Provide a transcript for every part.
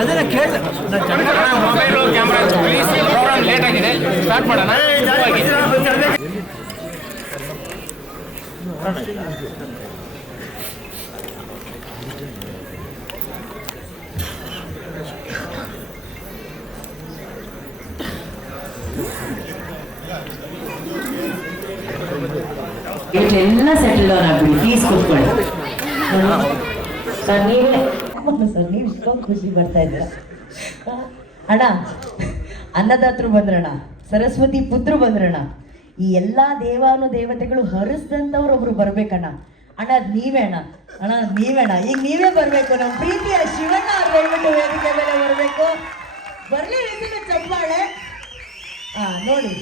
ಅದನ್ನ ಕೇಳಿದೆ ಲೇಟ್ ಆಗಿದೆ, ಸ್ಟಾರ್ಟ್ ಮಾಡೋಣ. ಎಲ್ಲ ಸೆಟಲ್ ಡೌನ್ ಆಗ್ಬಿಡಿ, ಪ್ಲೀಸ್ ಕೂತ್ಕೊಳ್ಳಿ. ಸರ್ ನೀವೇ ಸರ್, ನೀವು ಇಷ್ಟೊಂದು ಖುಷಿ ಬರ್ತಾ ಇದ್ದೀರ ಅಣ್ಣ. ಅನ್ನದಾತರು ಬಂದ್ರಣ್ಣ, ಸರಸ್ವತಿ ಪುತ್ರರು ಬಂದ್ರಣ್ಣ, ಈ ಎಲ್ಲ ದೇವಾನುದೇವತೆಗಳು ಹರಿಸ್ದಂಥವ್ರು ಒಬ್ರು ಬರ್ಬೇಕಣ್ಣ. ಅಣ್ಣ ನೀವೇ ಅಣ್ಣ, ಅಣ್ಣ ನೀವೇ ಅಣ್ಣ, ಈಗ ನೀವೇ ಬರಬೇಕು. ನಮ್ಮ ಪ್ರೀತಿಯ ಶಿವಣ್ಣ ಅವ್ರು ದಯವಿಟ್ಟು ವೇದಿಕೆ ಮೇಲೆ ಬರಬೇಕು. ಬರಲಿ ರೀತಿಯ ಚಪ್ಪಾಳೆ. ನೋಡಿ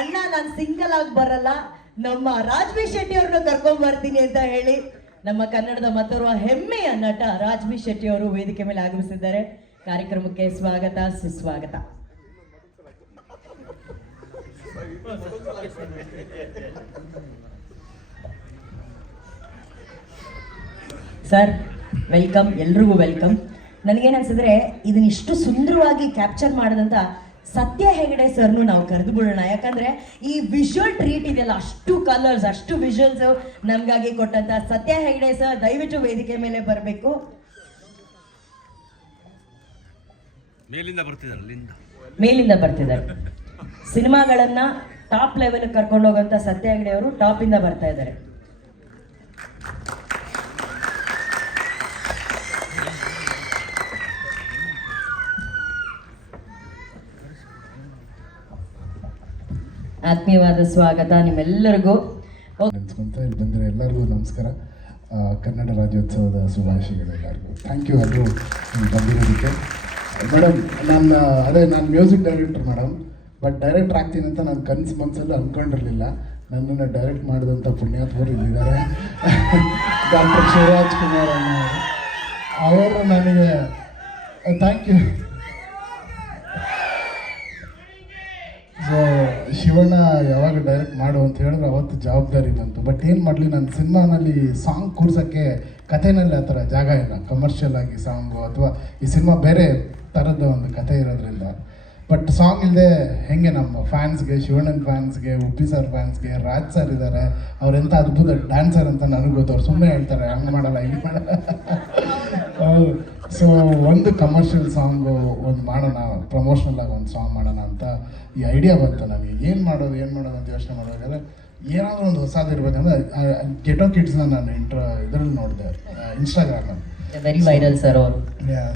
ಅಣ್ಣ, ನಾನು ಸಿಂಗಲ್ ಆಗಿ ಬರಲ್ಲ, ನಮ್ಮ ರಾಜ್ಬಿ ಶೆಟ್ಟಿ ಅವ್ರನ್ನ ಕರ್ಕೊಂಡ್ ಬರ್ತೀನಿ ಅಂತ ಹೇಳಿ ನಮ್ಮ ಕನ್ನಡದ ಮತ್ತೋರ್ವ ಹೆಮ್ಮೆಯ ನಟ ರಾಜ್ಬಿ ಶೆಟ್ಟಿ ಅವರು ವೇದಿಕೆ ಮೇಲೆ ಆಗಮಿಸಿದ್ದಾರೆ. ಕಾರ್ಯಕ್ರಮಕ್ಕೆ ಸ್ವಾಗತ ಸುಸ್ವಾಗತ. ಸರ್ ವೆಲ್ಕಮ್, ಎಲ್ರಿಗೂ ವೆಲ್ಕಮ್. ನನಗೇನು ಅನ್ಸಿದ್ರೆ ಇದನ್ನ ಇಷ್ಟು ಸುಂದರವಾಗಿ ಕ್ಯಾಪ್ಚರ್ ಮಾಡಿದಂಥ ಸತ್ಯ ಹೆಗಡೆ ಸರ್ನು ನಾವು ಕರೆದು ಬಿಡೋಣ. ಯಾಕಂದ್ರೆ ಈ ವಿಜುವಲ್ ಟ್ರೀಟ್ ಇದೆಯಲ್ಲ, ಅಷ್ಟು ಕಲರ್ಸ್, ಅಷ್ಟು ವಿಜುವಲ್ಸ್ ನಮ್ಗಾಗಿ ಕೊಟ್ಟಂತ ಸತ್ಯ ಹೆಗಡೆ ಸರ್ ದಯವಿಟ್ಟು ವೇದಿಕೆ ಮೇಲೆ ಬರಬೇಕು. ಮೇಲಿಂದ ಬರ್ತಿದ್ದಾರೆ. ಸಿನಿಮಾಗಳನ್ನ ಟಾಪ್ ಲೆವೆಲ್ ಕರ್ಕೊಂಡು ಹೋಗಂತ ಸತ್ಯ ಹೆಗಡೆ ಅವರು ಟಾಪ್ ಇಂದ ಬರ್ತಾ ಇದ್ದಾರೆ. ಆತ್ಮೀಯವಾದ ಸ್ವಾಗತ ನಿಮ್ಮೆಲ್ಲರಿಗೂ. ಇಲ್ಲಿ ಬಂದಿರೋ ಎಲ್ಲರಿಗೂ ನಮಸ್ಕಾರ. ಕನ್ನಡ ರಾಜ್ಯೋತ್ಸವದ ಶುಭಾಶಯಗಳು ಎಲ್ಲರಿಗೂ. ಥ್ಯಾಂಕ್ ಯು ಎಲ್ಲರೂ ಬಂದಿರೋದಕ್ಕೆ. ಮೇಡಮ್, ನಾನು music director madam, but director ಆಗ್ತೀನಿ ಅಂತ ನಾನು ಕನಸು ಮನಸ್ಸಲ್ಲೂ ಅಂದ್ಕೊಂಡಿರಲಿಲ್ಲ. ನನ್ನನ್ನು ಡೈರೆಕ್ಟ್ ಮಾಡಿದಂಥ ಪುಣ್ಯಾತ್ಮರು ಇಲ್ಲಿದ್ದಾರೆ, ಡಾಕ್ಟರ್ ಶಿವರಾಜ್ ಕುಮಾರ್ ಅಣ್ಣ ಅವರು. ನನಗೆ ಥ್ಯಾಂಕ್ ಯು. ಸೊ ಶಿವಣ್ಣ ಯಾವಾಗ ಡೈರೆಕ್ಟ್ ಮಾಡು ಅಂತ ಹೇಳಿದ್ರೆ ಅವತ್ತು ಜವಾಬ್ದಾರಿ ಬಂತು. ಬಟ್ ಏನು ಮಾಡಲಿ, ನನ್ನ ಸಿನಿಮಾನಲ್ಲಿ ಸಾಂಗ್ ಕೂರ್ಸೋಕ್ಕೆ ಕಥೆನಲ್ಲಿ ಆ ಥರ ಜಾಗ ಇಲ್ಲ. ಕಮರ್ಷಿಯಲ್ ಆಗಿ ಸಾಂಗು ಅಥವಾ ಈ ಸಿನಿಮಾ ಬೇರೆ ಥರದ ಒಂದು ಕಥೆ ಇರೋದ್ರಿಂದ. ಬಟ್ ಸಾಂಗ್ ಇಲ್ಲದೆ ಹೆಂಗೆ ನಮ್ಮ ಫ್ಯಾನ್ಸ್ಗೆ, ಶಿವಣ್ಣನ ಫ್ಯಾನ್ಸ್ಗೆ, ಉಪ್ಪಿ ಸರ್ ಫ್ಯಾನ್ಸ್ಗೆ, ರಾಜ್ ಸರ್ ಇದ್ದಾರೆ, ಅವ್ರೆಂಥ ಅದ್ಭುತ ಡ್ಯಾನ್ಸರ್ ಅಂತ ನನಗೆ ಗೊತ್ತು. ಅವ್ರು ಸುಮ್ಮನೆ ಹೇಳ್ತಾರೆ ಹಂಗೆ ಮಾಡಲ್ಲ ಹಿಂಗೆ ಮಾಡಲ್ಲ. ಸೊ ಒಂದು ಕಮರ್ಷಿಯಲ್ ಸಾಂಗು ಒಂದು ಮಾಡೋಣ, ಪ್ರಮೋಷನಲ್ ಆಗಿ ಒಂದು ಸಾಂಗ್ ಮಾಡೋಣ ಅಂತ ಈ ಐಡಿಯಾ ಬಂತು ನನಗೆ. ಏನು ಮಾಡೋದು ಅಂತ ಯೋಚನೆ ಮಾಡೋದಾದ್ರೆ ಏನಾದರೂ ಒಂದು ಹೊಸದಿರ್ಬೇಕಂದ್ರೆ ಗೆಟೋ ಕಿಡ್ಸ್ನ ನಾನು ಇದರಲ್ಲಿ ನೋಡಿದೆ, ಇನ್ಸ್ಟಾಗ್ರಾಮಲ್ಲಿ. ವೆರಿ ವೈರಲ್ ಸರ್ ಅವರು.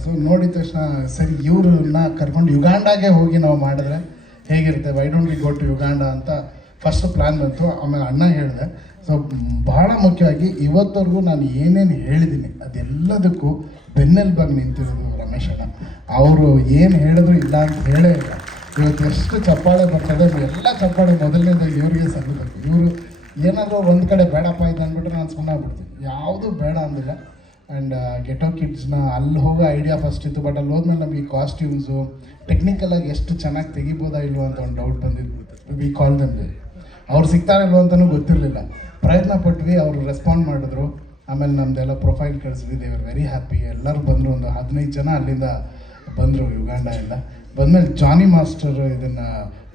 ಸೊ ನೋಡಿದ ತಕ್ಷಣ ಸರಿ ಇವ್ರನ್ನ ಕರ್ಕೊಂಡು ಯುಗಾಂಡಾಗೆ ಹೋಗಿ ನಾವು ಮಾಡಿದ್ರೆ ಹೇಗಿರುತ್ತೆ, why don't we go to Uganda ಅಂತ ಫಸ್ಟ್ ಪ್ಲ್ಯಾನ್ ಬಂತು. ಆಮೇಲೆ ಅಣ್ಣ ಹೇಳಿದೆ. ಸೊ ಬಹಳ ಮುಖ್ಯವಾಗಿ ಇವತ್ತವರೆಗೂ ನಾನು ಏನೇನು ಹೇಳಿದ್ದೀನಿ ಅದೆಲ್ಲದಕ್ಕೂ ಬೆನ್ನೆಲುಬಾಗಿ ನಿಂತಿರೋದು ರಮೇಶ್ ಅಣ್ಣ. ಅವರು ಏನು ಹೇಳಿದ್ರು ಇಲ್ಲ ಅಂತ ಹೇಳೇ ಇಲ್ಲ. ಇವತ್ತು ಎಷ್ಟು ಚಪ್ಪಾಳೆ ಬರ್ತದೆ, ಎಲ್ಲ ಚಪ್ಪಾಳೆ ಮೊದಲನೇದಾಗಿ ಇವ್ರಿಗೆ ಸಲ್ಲಬೇಕು. ಇವರು ಏನಾದರೂ ಒಂದು ಕಡೆ ಬೇಡಪ್ಪ ಇದು ಅಂದ್ಬಿಟ್ರೆ ನಾನು ಸುಮ್ಮನೆ ಆಗ್ಬಿಡ್ತೀನಿ, ಯಾವುದೂ ಬೇಡ ಅಂದಿಲ್ಲ. ಆ್ಯಂಡ್ ಗೆಟೋ ಕಿಡ್ಸ್ನ ಅಲ್ಲಿ ಹೋಗೋ ಐಡಿಯಾ ಫಸ್ಟ್ ಇತ್ತು. ಬಟ್ ಅಲ್ಲಿ ಹೋದ್ಮೇಲೆ ನಮಗೆ ಕಾಸ್ಟ್ಯೂಮ್ಸು ಟೆಕ್ನಿಕಲಾಗಿ ಎಷ್ಟು ಚೆನ್ನಾಗಿ ತೆಗಿಬೋದಾ ಇಲ್ವೋ ಅಂತ ಒಂದು ಡೌಟ್ ಬಂದಿದ್ದು. ವಿ ಕಾಲ್ ದಮ್, ಅವ್ರು ಸಿಗ್ತಾರಿಲ್ವೋ ಅಂತಲೂ ಗೊತ್ತಿರಲಿಲ್ಲ. ಪ್ರಯತ್ನ ಪಟ್ವಿ, ಅವರು ರೆಸ್ಪಾಂಡ್ ಮಾಡಿದ್ರು. ಆಮೇಲೆ ನಮ್ಮದೆಲ್ಲ ಪ್ರೊಫೈಲ್ ಕಳಿಸಿದ್ವಿ. They were very happy. ಎಲ್ಲರೂ ಬಂದರು, ಒಂದು 15 ಜನ ಅಲ್ಲಿಂದ ಬಂದರು ಯುಗಾಂಡ ಎಲ್ಲ. ಬಂದಮೇಲೆ ಜಾನಿ ಮಾಸ್ಟರ್ ಇದನ್ನು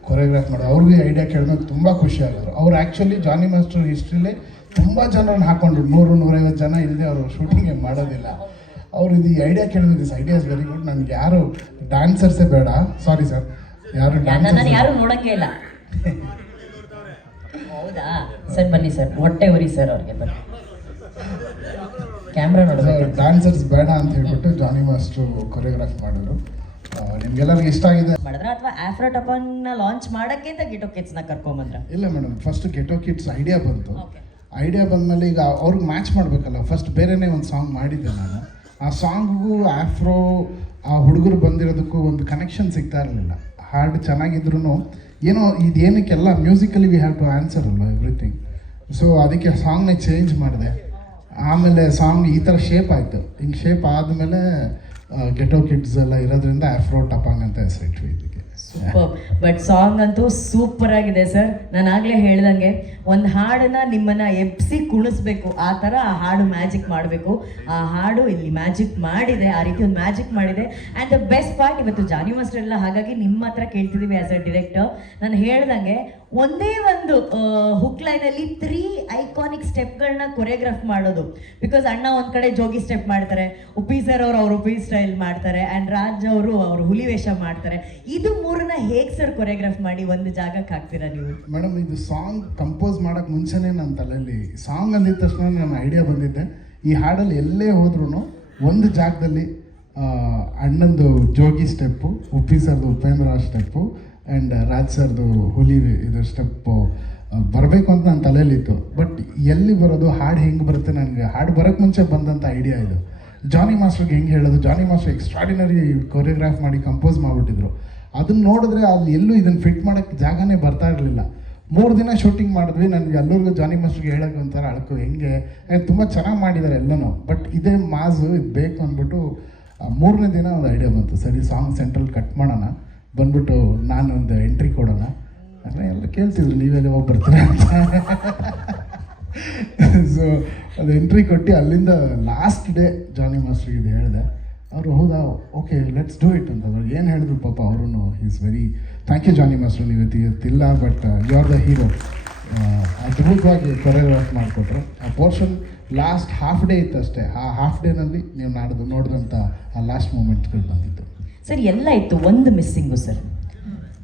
ಕೊರಿಯೋಗ್ರಾಫ್ ಮಾಡೋದು, ಅವ್ರಿಗೂ ಐಡಿಯಾ ಕೇಳಿದ್ಮೇಲೆ ತುಂಬ ಖುಷಿ ಆಗಿದ್ರು. ಅವ್ರು ಆ್ಯಕ್ಚುಲಿ ಜಾನಿ ಮಾಸ್ಟರ್ ಹಿಸ್ಟ್ರಿಲಿ ತುಂಬ ಜನರನ್ನು ಹಾಕ್ಕೊಂಡ್ರು, 100-150 ಜನ ಇಲ್ಲದೆ ಅವರು ಶೂಟಿಂಗೇ ಮಾಡೋದಿಲ್ಲ. ಅವರು ಇದು ಐಡಿಯಾ ಕೇಳಿದ್ರು, this idea is very good. ನನಗೆ ಯಾರು ಡ್ಯಾನ್ಸರ್ಸೇ ಬೇಡ, ಸಾರಿ ಸರ್, ಯಾರು ಡ್ಯಾನ್ಸರ್ಸ್ ಯಾರು ನೋಡೋಕ್ಕೆ ಇಲ್ಲ. ಹೌದಾ ಸರ್, ಬನ್ನಿ ಸರ್, ಹೊಟ್ಟೆ ಉರಿ ಸರ್ ಅವ್ರಿಗೆ, ಬನ್ನಿ ಕ್ಯಾಮ್ರಾ ನೋಡೋದು. ಡ್ಯಾನ್ಸರ್ಸ್ ಬೇಡ ಅಂತ ಹೇಳ್ಬಿಟ್ಟು ಜಾನಿ ಮಾಸ್ಟ್ರು ಕೊರಿಯೋಗ್ರಾಫ್ ಮಾಡಿದ್ರು. ನಿಮ್ಗೆಲ್ಲರಿಗೂ ಇಷ್ಟ ಆಗಿದೆ ಮಾಡಿದ್ರ ಅಥವಾ ಆಫ್ರೋ ಟಪನ್ನ ಲಾಂಚ್ ಮಾಡೋಕ್ಕೆ ಅಂತ ಗೆಟೋ ಕಿಡ್ಸ್ನ ಕರ್ಕೊಂಬಂದ್ರ? ಇಲ್ಲ ಮೇಡಮ್, ಫಸ್ಟ್ ಗೆಟೋ ಕಿಡ್ಸ್ ಐಡಿಯಾ ಬಂತು. ಐಡಿಯಾ ಬಂದಮೇಲೆ ಈಗ ಅವ್ರಿಗೆ ಮ್ಯಾಚ್ ಮಾಡಬೇಕಲ್ಲ. ಫಸ್ಟ್ ಬೇರೆನೇ ಒಂದು ಸಾಂಗ್ ಮಾಡಿದ್ದೆ ನಾನು. ಆ ಸಾಂಗಿಗೂ ಆಫ್ರೋ ಆ ಹುಡುಗರು ಬಂದಿರೋದಕ್ಕೂ ಒಂದು ಕನೆಕ್ಷನ್ ಸಿಗ್ತಾ ಇರಲಿಲ್ಲ. ಹಾಡು ಚೆನ್ನಾಗಿದ್ರು ಏನೋ ಇದೇನಕ್ಕೆಲ್ಲ musically we have to answer ಅಲ್ವ ಎವ್ರಿಥಿಂಗ್. ಸೊ ಅದಕ್ಕೆ ಸಾಂಗ್ನೇ ಚೇಂಜ್ ಮಾಡಿದೆ. ಆಮೇಲೆ ಸಾಂಗ್ ಈ ಥರ ಶೇಪ್ ಆಯಿತು. ಹಿಂಗೆ ಶೇಪ್ ಆದಮೇಲೆ ಗೆಟೋ ಕಿಡ್ಸ್ ಎಲ್ಲ ಇರೋದ್ರಿಂದ ಆಫ್ರೋ ಟಪಾಂಗ್ ಅಂತ ಹೆಸರಿಟ್ವಿ ಇದಕ್ಕೆ. ಸೂಪರ್. ಬಟ್ ಸಾಂಗ್ ಅಂತೂ ಸೂಪರ್ ಆಗಿದೆ ಸರ್. ನಾನು ಆಗ್ಲೇ ಹೇಳ್ದಂಗೆ ಒಂದು ಹಾಡನ್ನ ನಿಮ್ಮನ್ನ ಎಬ್ಸಿ ಕುಣಿಸ್ಬೇಕು, ಆ ಥರ ಆ ಹಾಡು ಮ್ಯಾಜಿಕ್ ಮಾಡಬೇಕು. ಆ ಹಾಡು ಇಲ್ಲಿ ಮ್ಯಾಜಿಕ್ ಮಾಡಿದೆ, ಆ ರೀತಿ ಒಂದು ಮ್ಯಾಜಿಕ್ ಮಾಡಿದೆ. ಆ್ಯಂಡ್ ದ ಬೆಸ್ಟ್ ಪಾರ್ಟ್, ಇವತ್ತು ಜಾನಿ ಮಾಸ್ಟರ್ ಎಲ್ಲ, ಹಾಗಾಗಿ ನಿಮ್ಮ ಹತ್ರ ಕೇಳ್ತಿದ್ದೀವಿ ಆ್ಯಸ್ ಅ ಡಿರೆಕ್ಟರ್. ನಾನು ಹೇಳ್ದಂಗೆ ಒಂದೇ ಒಂದು ಹುಕ್ ಲೈನಲ್ಲಿ 3 ಐಕಾನಿಕ್ ಸ್ಟೆಪ್ಗಳನ್ನ ಕೊರಿಯೋಗ್ರಾಫ್ ಮಾಡೋದು. ಬಿಕಾಸ್ ಅಣ್ಣ ಒಂದು ಕಡೆ ಜೋಗಿ ಸ್ಟೆಪ್ ಮಾಡ್ತಾರೆ, ಉಪ್ಪಿ ಸರ್ ಅವರು ಅವ್ರ ಉಪ್ಪಿ ಸ್ಟೈಲ್ ಮಾಡ್ತಾರೆ, ಆ್ಯಂಡ್ ರಾಜ್ ಅವರು ಅವರು ಹುಲಿ ವೇಷ ಮಾಡ್ತಾರೆ. ಇದು ಮೂರನ್ನ ಹೇಗೆ ಸರ್ ಕೊರಿಯೋಗ್ರಾಫ್ ಮಾಡಿ ಒಂದು ಜಾಗಕ್ಕೆ ಹಾಕ್ತೀರಾ ನೀವು? ಮೇಡಮ್, ಇದು ಸಾಂಗ್ ಕಂಪೋಸ್ ಮಾಡೋಕ್ಕೆ ಮುಂಚೆನೇ ನನ್ನ ತಲೆಯಲ್ಲಿ ಸಾಂಗ್ ಅಂದಿದ ತಕ್ಷಣ ನನ್ನ ಐಡಿಯಾ ಬಂದಿದ್ದೆ. ಈ ಹಾಡಲ್ಲಿ ಎಲ್ಲೇ ಹೋದ್ರೂ ಒಂದು ಜಾಗದಲ್ಲಿ ಅಣ್ಣಂದು ಜೋಗಿ ಸ್ಟೆಪ್ಪು, ಉಪ್ಪಿ ಸರ್ದು ಉಪೇಂದ್ರ ಸ್ಟೆಪ್ಪು ಆ್ಯಂಡ್ ರಾಜ್ ಸರ್ದು ಹುಲಿ ಇದು ಸ್ಟೆಪ್ಪು ಬರಬೇಕು ಅಂತ ನನ್ನ ತಲೆಯಲ್ಲಿತ್ತು. ಬಟ್ ಎಲ್ಲಿ ಬರೋದು, ಹಾಡು ಹೆಂಗೆ ಬರುತ್ತೆ, ನನಗೆ ಹಾಡು ಬರೋಕ್ಕೆ ಮುಂಚೆ ಬಂದಂಥ ಐಡಿಯಾ ಇದು. ಜಾನಿ ಮಾಸ್ಟರ್ಗೆ ಹೆಂಗೆ ಹೇಳೋದು, ಜಾನಿ ಮಾಸ್ಟರ್ ಎಕ್ಸ್ಟ್ರಾಡಿನರಿ ಕೊರಿಯೋಗ್ರಾಫ್ ಮಾಡಿ ಕಂಪೋಸ್ ಮಾಡಿಬಿಟ್ಟಿದ್ರು. ಅದನ್ನು ನೋಡಿದ್ರೆ ಅಲ್ಲಿ ಎಲ್ಲೂ ಇದನ್ನು ಫಿಟ್ ಮಾಡೋಕ್ಕೆ ಜಾಗನೇ ಬರ್ತಾ ಇರಲಿಲ್ಲ. 3 ದಿನ ಶೂಟಿಂಗ್ ಮಾಡಿದ್ವಿ. ನನಗೆ ಎಲ್ಲರಿಗೂ ಜಾನಿ ಮಾಸ್ಟರ್ಗೆ ಹೇಳೋಕೆ ಒಂಥರ ಅಳಕು, ಹೆಂಗೆ ತುಂಬ ಚೆನ್ನಾಗಿ ಮಾಡಿದ್ದಾರೆ ಎಲ್ಲನೂ, ಬಟ್ ಇದೇ ಮಾಸು ಇದು ಬೇಕು ಅಂದ್ಬಿಟ್ಟು 3ನೇ ದಿನ ಒಂದು ಐಡಿಯಾ ಬಂತು. ಸರಿ, ಸಾಂಗ್ ಸೆಂಟ್ರಲ್ ಕಟ್ ಮಾಡೋಣ, ಬಂದ್ಬಿಟ್ಟು ನಾನು ಒಂದು ಎಂಟ್ರಿ ಕೊಡೋಣ ಅಂದರೆ ಎಲ್ಲ ಕೇಳ್ತಿದ್ರು, ನೀವೆಲ್ಲ ಹೋಗಿ ಬರ್ತೀರ ಅಂತ. ಸೊ ಅದು ಎಂಟ್ರಿ ಕೊಟ್ಟು ಅಲ್ಲಿಂದ ಲಾಸ್ಟ್ ಡೇ ಜಾನಿ ಮಾಸ್ಟ್ರಿಗೆ ಇದು ಹೇಳಿದೆ. ಅವರು ಹೌದಾ, ಓಕೆ ಲೆಟ್ಸ್ ಡೂ ಇಟ್ ಅಂತ. ಅವ್ರು ಏನು ಹೇಳಿದ್ರು ಪಾಪ ಅವರು, is very thank you Jani master, ನೀವು ಇವತ್ತಿಲ್ಲ but you are the hero. ಅದ್ಭುತವಾಗಿ ಕೊರಿಯೋಗ್ರಾಫ್ ಮಾಡಿಕೊಟ್ರು. ಆ ಪೋರ್ಷನ್ ಲಾಸ್ಟ್ ಹಾಫ್ ಡೇ ಇತ್ತು ಅಷ್ಟೇ. ಆ ಹಾಫ್ ಡೇನಲ್ಲಿ ನೀವು ನೋಡಿದಂಥ ಆ ಲಾಸ್ಟ್ ಮೂಮೆಂಟ್ಗಳು ಬಂದಿತ್ತು ಸರ್. ಎಲ್ಲ ಇತ್ತು, ಒಂದು ಮಿಸ್ಸಿಂಗು ಸರ್.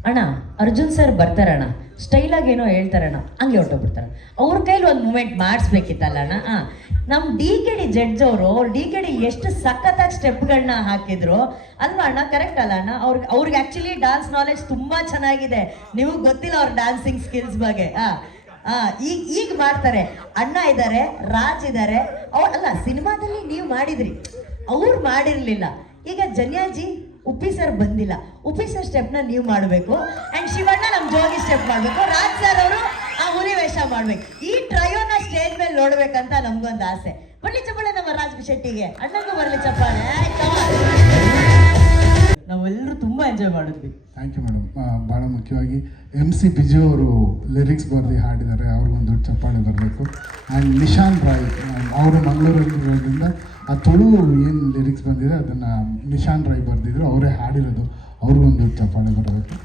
ಅಣ್ಣ ಅರ್ಜುನ್ ಸರ್ ಬರ್ತಾರಣ್ಣ, ಸ್ಟೈಲಾಗಿ ಏನೋ ಹೇಳ್ತಾರಣ್ಣ, ಹಂಗೆ ಹೊರಟೋಗ್ಬಿಡ್ತಾರೆ. ಅವ್ರ ಕೈಲಿ ಒಂದು ಮೂಮೆಂಟ್ ಮಾಡಿಸ್ಬೇಕಿತ್ತಲ್ಲ ಅಣ್ಣ. ನಮ್ಮ DKD ಜಡ್ಜ್ ಅವರು DKD ಎಷ್ಟು ಸಖತ್ತಾಗಿ ಸ್ಟೆಪ್ಗಳನ್ನ ಹಾಕಿದ್ರು ಅಲ್ವಾ ಅಣ್ಣ? ಕರೆಕ್ಟ್ ಅಲ್ಲ ಅಣ್ಣ? ಅವ್ರಿಗೆ ಆ್ಯಕ್ಚುಲಿ ಡಾನ್ಸ್ ನಾಲೆಜ್ ತುಂಬ ಚೆನ್ನಾಗಿದೆ. ನಿಮಗೆ ಗೊತ್ತಿಲ್ಲ ಅವ್ರ ಡ್ಯಾನ್ಸಿಂಗ್ ಸ್ಕಿಲ್ಸ್ ಬಗ್ಗೆ. ಈಗ ಮಾಡ್ತಾರೆ. ಅಣ್ಣ ಇದ್ದಾರೆ, ರಾಜ್ ಇದ್ದಾರೆ. ಅಲ್ಲ, ಸಿನಿಮಾದಲ್ಲಿ ನೀವು ಮಾಡಿದ್ರಿ, ಅವ್ರು ಮಾಡಿರಲಿಲ್ಲ. ಈಗ ಜನ್ಯಾಜಿ ಉಪ್ಪಿ ಸರ್ ಬಂದಿಲ್ಲ, ಉಪ್ಪಿ ಸರ್ ಸ್ಟೆಪ್ನ ನೀವು ಮಾಡಬೇಕು, ಆ್ಯಂಡ್ ಶಿವಣ್ಣ ನಮ್ಮ ಜೋಗಿ ಸ್ಟೆಪ್ ಮಾಡಬೇಕು, ರಾಜ್ ಸರ್ ಅವರು ಆ ಹುಲಿ ವೇಷ ಮಾಡ್ಬೇಕು. ಈ ಟ್ರಯೋನ ಸ್ಟೇಜ್ ಮೇಲೆ ನೋಡ್ಬೇಕಂತ ನಮ್ಗೊಂದು ಆಸೆ. ಬರ್ಲಿ ಚಪ್ಪಾಳೆ ನಮ್ಮ ರಾಜ್ ಶೆಟ್ಟಿಗೆ, ಅಣ್ಣಂಗೂ ಬರ್ಲಿ ಚಪ್ಪಾಳೆ. ನಾವೆಲ್ಲರೂ ತುಂಬ ಎಂಜಾಯ್ ಮಾಡಿದ್ವಿ. Thank you madam. ಭಾಳ ಮುಖ್ಯವಾಗಿ MC ಬಿಜು ಅವರು ಲಿರಿಕ್ಸ್ ಬರೆದು ಹಾಡಿದ್ದಾರೆ, ಅವ್ರಿಗೊಂದು ದೊಡ್ಡ ಚಪ್ಪಾಳೆ ಬರಬೇಕು. ಆ್ಯಂಡ್ ನಿಶಾನ್ ರಾಯ್ ಅವರು ಮಂಗಳೂರಿನಿಂದ ಆ ತುಳು ಏನು ಲಿರಿಕ್ಸ್ ಬಂದಿದೆ ಅದನ್ನು ನಿಶಾನ್ ರಾಯ್ ಬರೆದಿದ್ರು, ಅವರೇ ಹಾಡಿರೋದು, ಅವ್ರಿಗೊಂದು ದೊಡ್ಡ ಚಪ್ಪಾಳೆ ಬರಬೇಕು.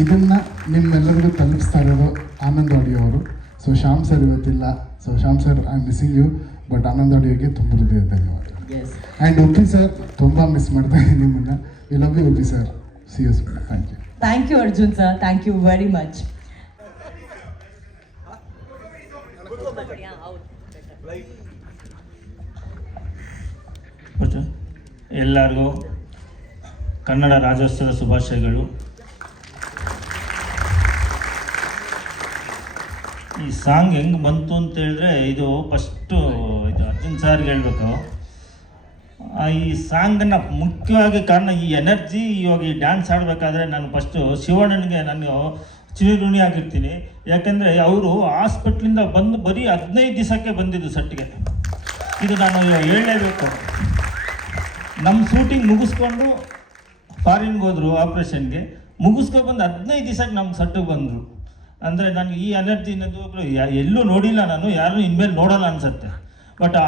ಇದನ್ನು ನಿಮ್ಮೆಲ್ಲರಿಗೂ ತಲುಪಿಸ್ತಾ ಇರೋದು ಆನಂದ್ ಆಡಿಯೋ ಅವರು. ಸೊ ಶ್ಯಾಮ್ ಸರ್ ಇವತ್ತಿಲ್ಲ. So Shyam sir, I am missing you, but Anand ಆಡಿಯೋಗೆ ತುಂಬ ಹೃದಯ ಧನ್ಯವಾದ. ಆ್ಯಂಡ್ ಉಪ್ಪಿ ಸರ್, ತುಂಬ ಮಿಸ್ ಮಾಡ್ತಾ ಇದ್ದೀನಿ ನಿಮ್ಮನ್ನು. We love you Uppi sir. See you sir. Thank you. Thank you Arjun sir, thank you very much. ಎಲ್ಲರಿಗೂ ಕನ್ನಡ ರಾಜ್ಯೋತ್ಸವದ ಶುಭಾಶಯಗಳು. ಈ ಸಾಂಗ್ ಹೆಂಗೆ ಬಂತು ಅಂತ ಹೇಳಿದ್ರೆ, ಇದು ಫಸ್ಟು ಇದು ಅರ್ಜುನ್ ಸರ್ಗೆ ಹೇಳ್ಬೇಕು. ಈ ಸಾಂಗನ್ನು ಮುಖ್ಯವಾಗಿ ಕಾರಣ ಈ ಎನರ್ಜಿ. ಇವಾಗ ಈ ಡ್ಯಾನ್ಸ್ ಆಡಬೇಕಾದ್ರೆ ನಾನು ಫಸ್ಟು ಶಿವಣ್ಣನಿಗೆ ನಾನು ಚಿರಋಣಿ ಆಗಿರ್ತೀನಿ. ಯಾಕೆಂದರೆ ಅವರು ಹಾಸ್ಪಿಟ್ಲಿಂದ ಬಂದು ಬರೀ 15 ದಿವಸಕ್ಕೆ ಬಂದಿದ್ದು ಸೆಟ್ಗೆ. ಇದು ನಾನು ಹೇಳಲೇಬೇಕು. ನಮ್ಮ ಶೂಟಿಂಗ್ ಮುಗಿಸ್ಕೊಂಡು ಫಾರಿನ್ಗೆ ಹೋದರು ಆಪ್ರೇಷನ್ಗೆ, ಮುಗಿಸ್ಕೊಂಡು ಬಂದು 15 ದಿವಸಕ್ಕೆ ನಮ್ಮ ಸೆಟ್ಟಿಗೆ ಬಂದರು. ಅಂದರೆ ನನಗೆ ಈ ಎನರ್ಜಿ ಅನ್ನೋದು ಎಲ್ಲೂ ನೋಡಿಲ್ಲ ನಾನು, ಯಾರೂ ಇನ್ಮೇಲೆ ನೋಡೋಲ್ಲ ಅನಿಸುತ್ತೆ. ಬಟ್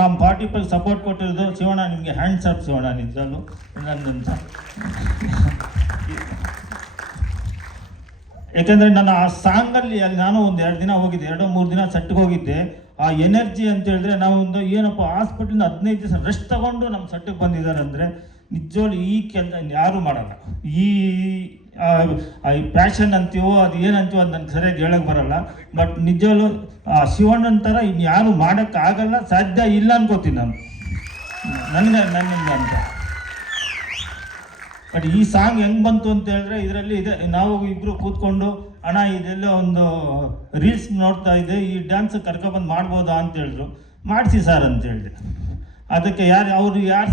ನಮ್ಮ ಪಾರ್ಟಿ ಸಪೋರ್ಟ್ ಕೊಟ್ಟಿರೋದು ಶಿವಣ್ಣ, ನಿಮಗೆ ಹ್ಯಾಂಡ್ಸ್ ಅಪ್ ಶಿವಣ್ಣ, ನಿಜವೂ ನನ್ನಂತ. ಯಾಕೆಂದರೆ ನಾನು ಆ ಸಾಂಗಲ್ಲಿ ಅಲ್ಲಿ ನಾನು ಒಂದು 2 ದಿನ ಹೋಗಿದ್ದೆ, 2-3 ದಿನ ಸೆಟ್ಗೆ ಹೋಗಿದ್ದೆ. ಆ ಎನರ್ಜಿ ಅಂತ ಹೇಳಿದ್ರೆ, ನಾವು ಒಂದು ಏನಪ್ಪ ಹಾಸ್ಪಿಟ್ಲಿಂದ 15 ದಿವಸ ರೆಸ್ಟ್ ತಗೊಂಡು ನಮ್ಮ ಸೆಟ್ಟಿಗೆ ಬಂದಿದ್ದಾರೆ ಅಂದರೆ ನಿಜವಾಗ್ಲೂ ಈ ಕೆಲಸ ಯಾರೂ ಮಾಡಲ್ಲ. ಈ ಪ್ಯಾಷನ್ ಅಂತೀವೋ ಅದು ಏನಂತೀವೋ ಅದು ನನಗೆ ಸರಿಯಾಗಿ ಹೇಳೋಕ್ಕೆ ಬರಲ್ಲ. ಬಟ್ ನಿಜವಾಗ್ಲೂ ಶಿವಣ್ಣನ ಥರ ಇನ್ನು ಯಾರು ಮಾಡೋಕ್ಕಾಗಲ್ಲ, ಸಾಧ್ಯ ಇಲ್ಲ ಅನ್ಕೋತೀನಿ ನಾನು, ನನ್ನಿಂದ ಅಂತ. ಬಟ್ ಈ ಸಾಂಗ್ ಹೆಂಗೆ ಬಂತು ಅಂತ ಹೇಳಿದ್ರೆ, ಇದರಲ್ಲಿ ಇದೆ, ನಾವು ಇಬ್ಬರು ಕೂತ್ಕೊಂಡು ಅಣ್ಣ ಇದೆಲ್ಲ ಒಂದು ರೀಲ್ಸ್ ನೋಡ್ತಾ ಇದೆ, ಈ ಡ್ಯಾನ್ಸ್ ಕರ್ಕೊಬಂದು ಮಾಡ್ಬೋದಾ ಅಂತ ಹೇಳಿದ್ರು. ಮಾಡಿಸಿ ಸರ್ ಅಂತ ಹೇಳಿದೆ. ಅದಕ್ಕೆ ಯಾರು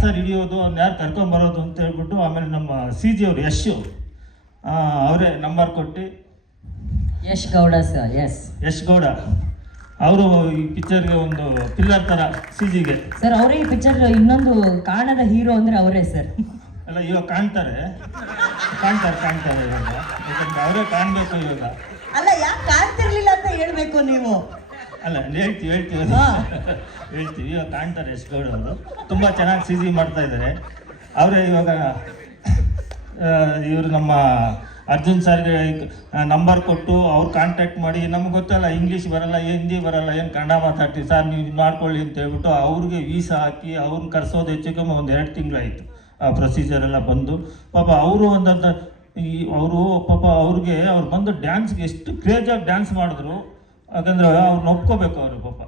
ಸರ್ ಹಿಡಿಯೋದು, ಅವ್ನು ಯಾರು ಕರ್ಕೊಂಬರೋದು ಅಂತ ಹೇಳ್ಬಿಟ್ಟು, ಆಮೇಲೆ ನಮ್ಮ CG ಅವರು ಅವರೇ ನಂಬರ್ ಕೊಟ್ಟು, ಯಶ್ ಗೌಡ ಸರ್. ಯಶ್ ಗೌಡ ಅವರು ಈ ಪಿಕ್ಚರ್ಗೆ ಒಂದು ಪಿಲ್ಲರ್ ಥರ CGಗೆ ಸರ್. ಅವರೇ ಈ ಪಿಕ್ಚರ್ ಇನ್ನೊಂದು ಕಾಣದ ಹೀರೋ ಅಂದರೆ ಅವರೇ ಸರ್. ಎಲ್ಲ ಇವಾಗ ಕಾಣ್ತಾರೆ ಇವಾಗ, ಯಾಕಂದ್ರೆ ಅವರೇ ಕಾಣಬೇಕು ಇವಾಗ. ಅಲ್ಲ, ಯಾಕೆ ಕಾಣ್ತಿರ್ಲಿಲ್ಲ ಅಂತ ಹೇಳ್ಬೇಕು ನೀವು. ಅಲ್ಲ ಹೇಳ್ತೀವಿ ಹಾ. ಹೇಳ್ತೀವಿ. ಇವಾಗ ಕಾಣ್ತಾರೆ ಎಸ್ ಗೌಡ ಅವರು ತುಂಬ ಚೆನ್ನಾಗಿ ಸಿ ಜಿ ಮಾಡ್ತಾ ಇದ್ದಾರೆ. ಅವರೇ ಇವಾಗ ಇವರು ನಮ್ಮ ಅರ್ಜುನ್ ಸರ್ಗೆ ನಂಬರ್ ಕೊಟ್ಟು ಅವ್ರು ಕಾಂಟ್ಯಾಕ್ಟ್ ಮಾಡಿ, ನಮ್ಗೆ ಗೊತ್ತಲ್ಲ ಇಂಗ್ಲೀಷ್ ಬರಲ್ಲ, ಹಿಂದಿ ಬರಲ್ಲ, ಏನು ಕನ್ನಡ ಮಾತಾಡ್ತೀವಿ ಸರ್ ನೀವು ಇದು ಮಾಡ್ಕೊಳ್ಳಿ ಅಂತ ಹೇಳ್ಬಿಟ್ಟು ಅವ್ರಿಗೆ ವೀಸಾ ಹಾಕಿ ಅವ್ರನ್ನ ಕರೆಸೋದು ಹೆಚ್ಚು ಕಮ್ಮಿ ಒಂದು 2 ತಿಂಗಳಾಯಿತು. ಆ ಪ್ರೊಸೀಜರ್ ಎಲ್ಲ ಬಂದು ಪಾಪ ಅವರು ಅವ್ರಿಗೆ ಅವ್ರು ಬಂದು ಡ್ಯಾನ್ಸ್ಗೆ ಎಷ್ಟು ಕ್ರೇಜಾಗಿ ಡ್ಯಾನ್ಸ್ ಮಾಡಿದ್ರು. ಯಾಕಂದರೆ ಅವ್ರನ್ನ ಒಪ್ಕೋಬೇಕು ಅವರು ಪಾಪ.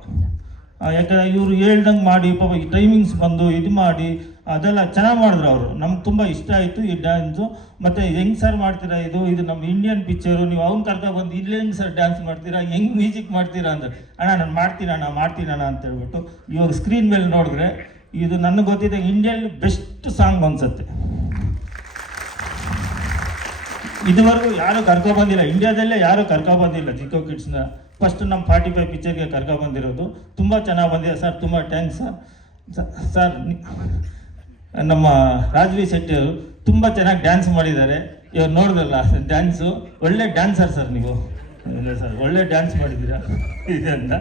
ಯಾಕಂದರೆ ಇವರು ಹೇಳ್ದಂಗೆ ಮಾಡಿ ಪಾಪ ಈ ಟೈಮಿಂಗ್ಸ್ ಬಂದು ಇದು ಮಾಡಿ ಅದೆಲ್ಲ ಚೆನ್ನಾಗಿ ಮಾಡಿದ್ರು ಅವರು. ನಮ್ಗೆ ತುಂಬ ಇಷ್ಟ ಆಯಿತು ಈ ಡ್ಯಾನ್ಸು. ಮತ್ತು ಹೆಂಗೆ ಸರ್ ಮಾಡ್ತೀರಾ ಇದು ನಮ್ಮ ಇಂಡಿಯನ್ ಪಿಕ್ಚರು, ನೀವು ಅವ್ನು ಕರ್ಕೊಬಂದು ಇಲ್ಲಿ ಹೆಂಗೆ ಸರ್ ಡ್ಯಾನ್ಸ್ ಮಾಡ್ತೀರಾ, ಹೆಂಗೆ ಮ್ಯೂಸಿಕ್ ಮಾಡ್ತೀರಾ ಅಂದರೆ, ಅಣ್ಣ ನಾನು ಮಾಡ್ತೀನಣ್ಣ ಅಂತ ಹೇಳ್ಬಿಟ್ಟು ಇವಾಗ ಸ್ಕ್ರೀನ್ ಮೇಲೆ ನೋಡಿದ್ರೆ ಇದು ನನಗೆ ಗೊತ್ತಿದೆ ಇಂಡಿಯನ್ ಬೆಸ್ಟ್ ಸಾಂಗ್ ಅನ್ಸುತ್ತೆ. ಇದುವರೆಗೂ ಯಾರೂ ಕರ್ಕೊಬಂದಿಲ್ಲ, ಇಂಡಿಯಾದಲ್ಲೇ ಯಾರೂ ಕರ್ಕೊಬಂದಿಲ್ಲ ಜಿಕೋ ಕಿಡ್ಸ್ನ. ಫಸ್ಟ್ ನಮ್ಮ 45 ಪಿಕ್ಚರ್ಗೆ ಕರ್ಕೊಬಂದಿರೋದು. ತುಂಬ ಚೆನ್ನಾಗಿ ಬಂದಿದೆ ಸರ್, ತುಂಬ ಥ್ಯಾಂಕ್ಸ್ ಸರ್. ನಮ್ಮ ರಾಜ್ವಿ ಶೆಟ್ಟಿ ಅವರು ತುಂಬ ಚೆನ್ನಾಗಿ ಡ್ಯಾನ್ಸ್ ಮಾಡಿದ್ದಾರೆ. ಇವಾಗ ನೋಡಿದ್ರಲ್ಲ ಡ್ಯಾನ್ಸು, ಒಳ್ಳೆ ಡ್ಯಾನ್ಸರ್ ಸರ್ ನೀವು. ಇಲ್ಲ ಸರ್, ಒಳ್ಳೆ ಡ್ಯಾನ್ಸ್ ಮಾಡಿದ್ದೀರಾ ಇದರಿಂದ.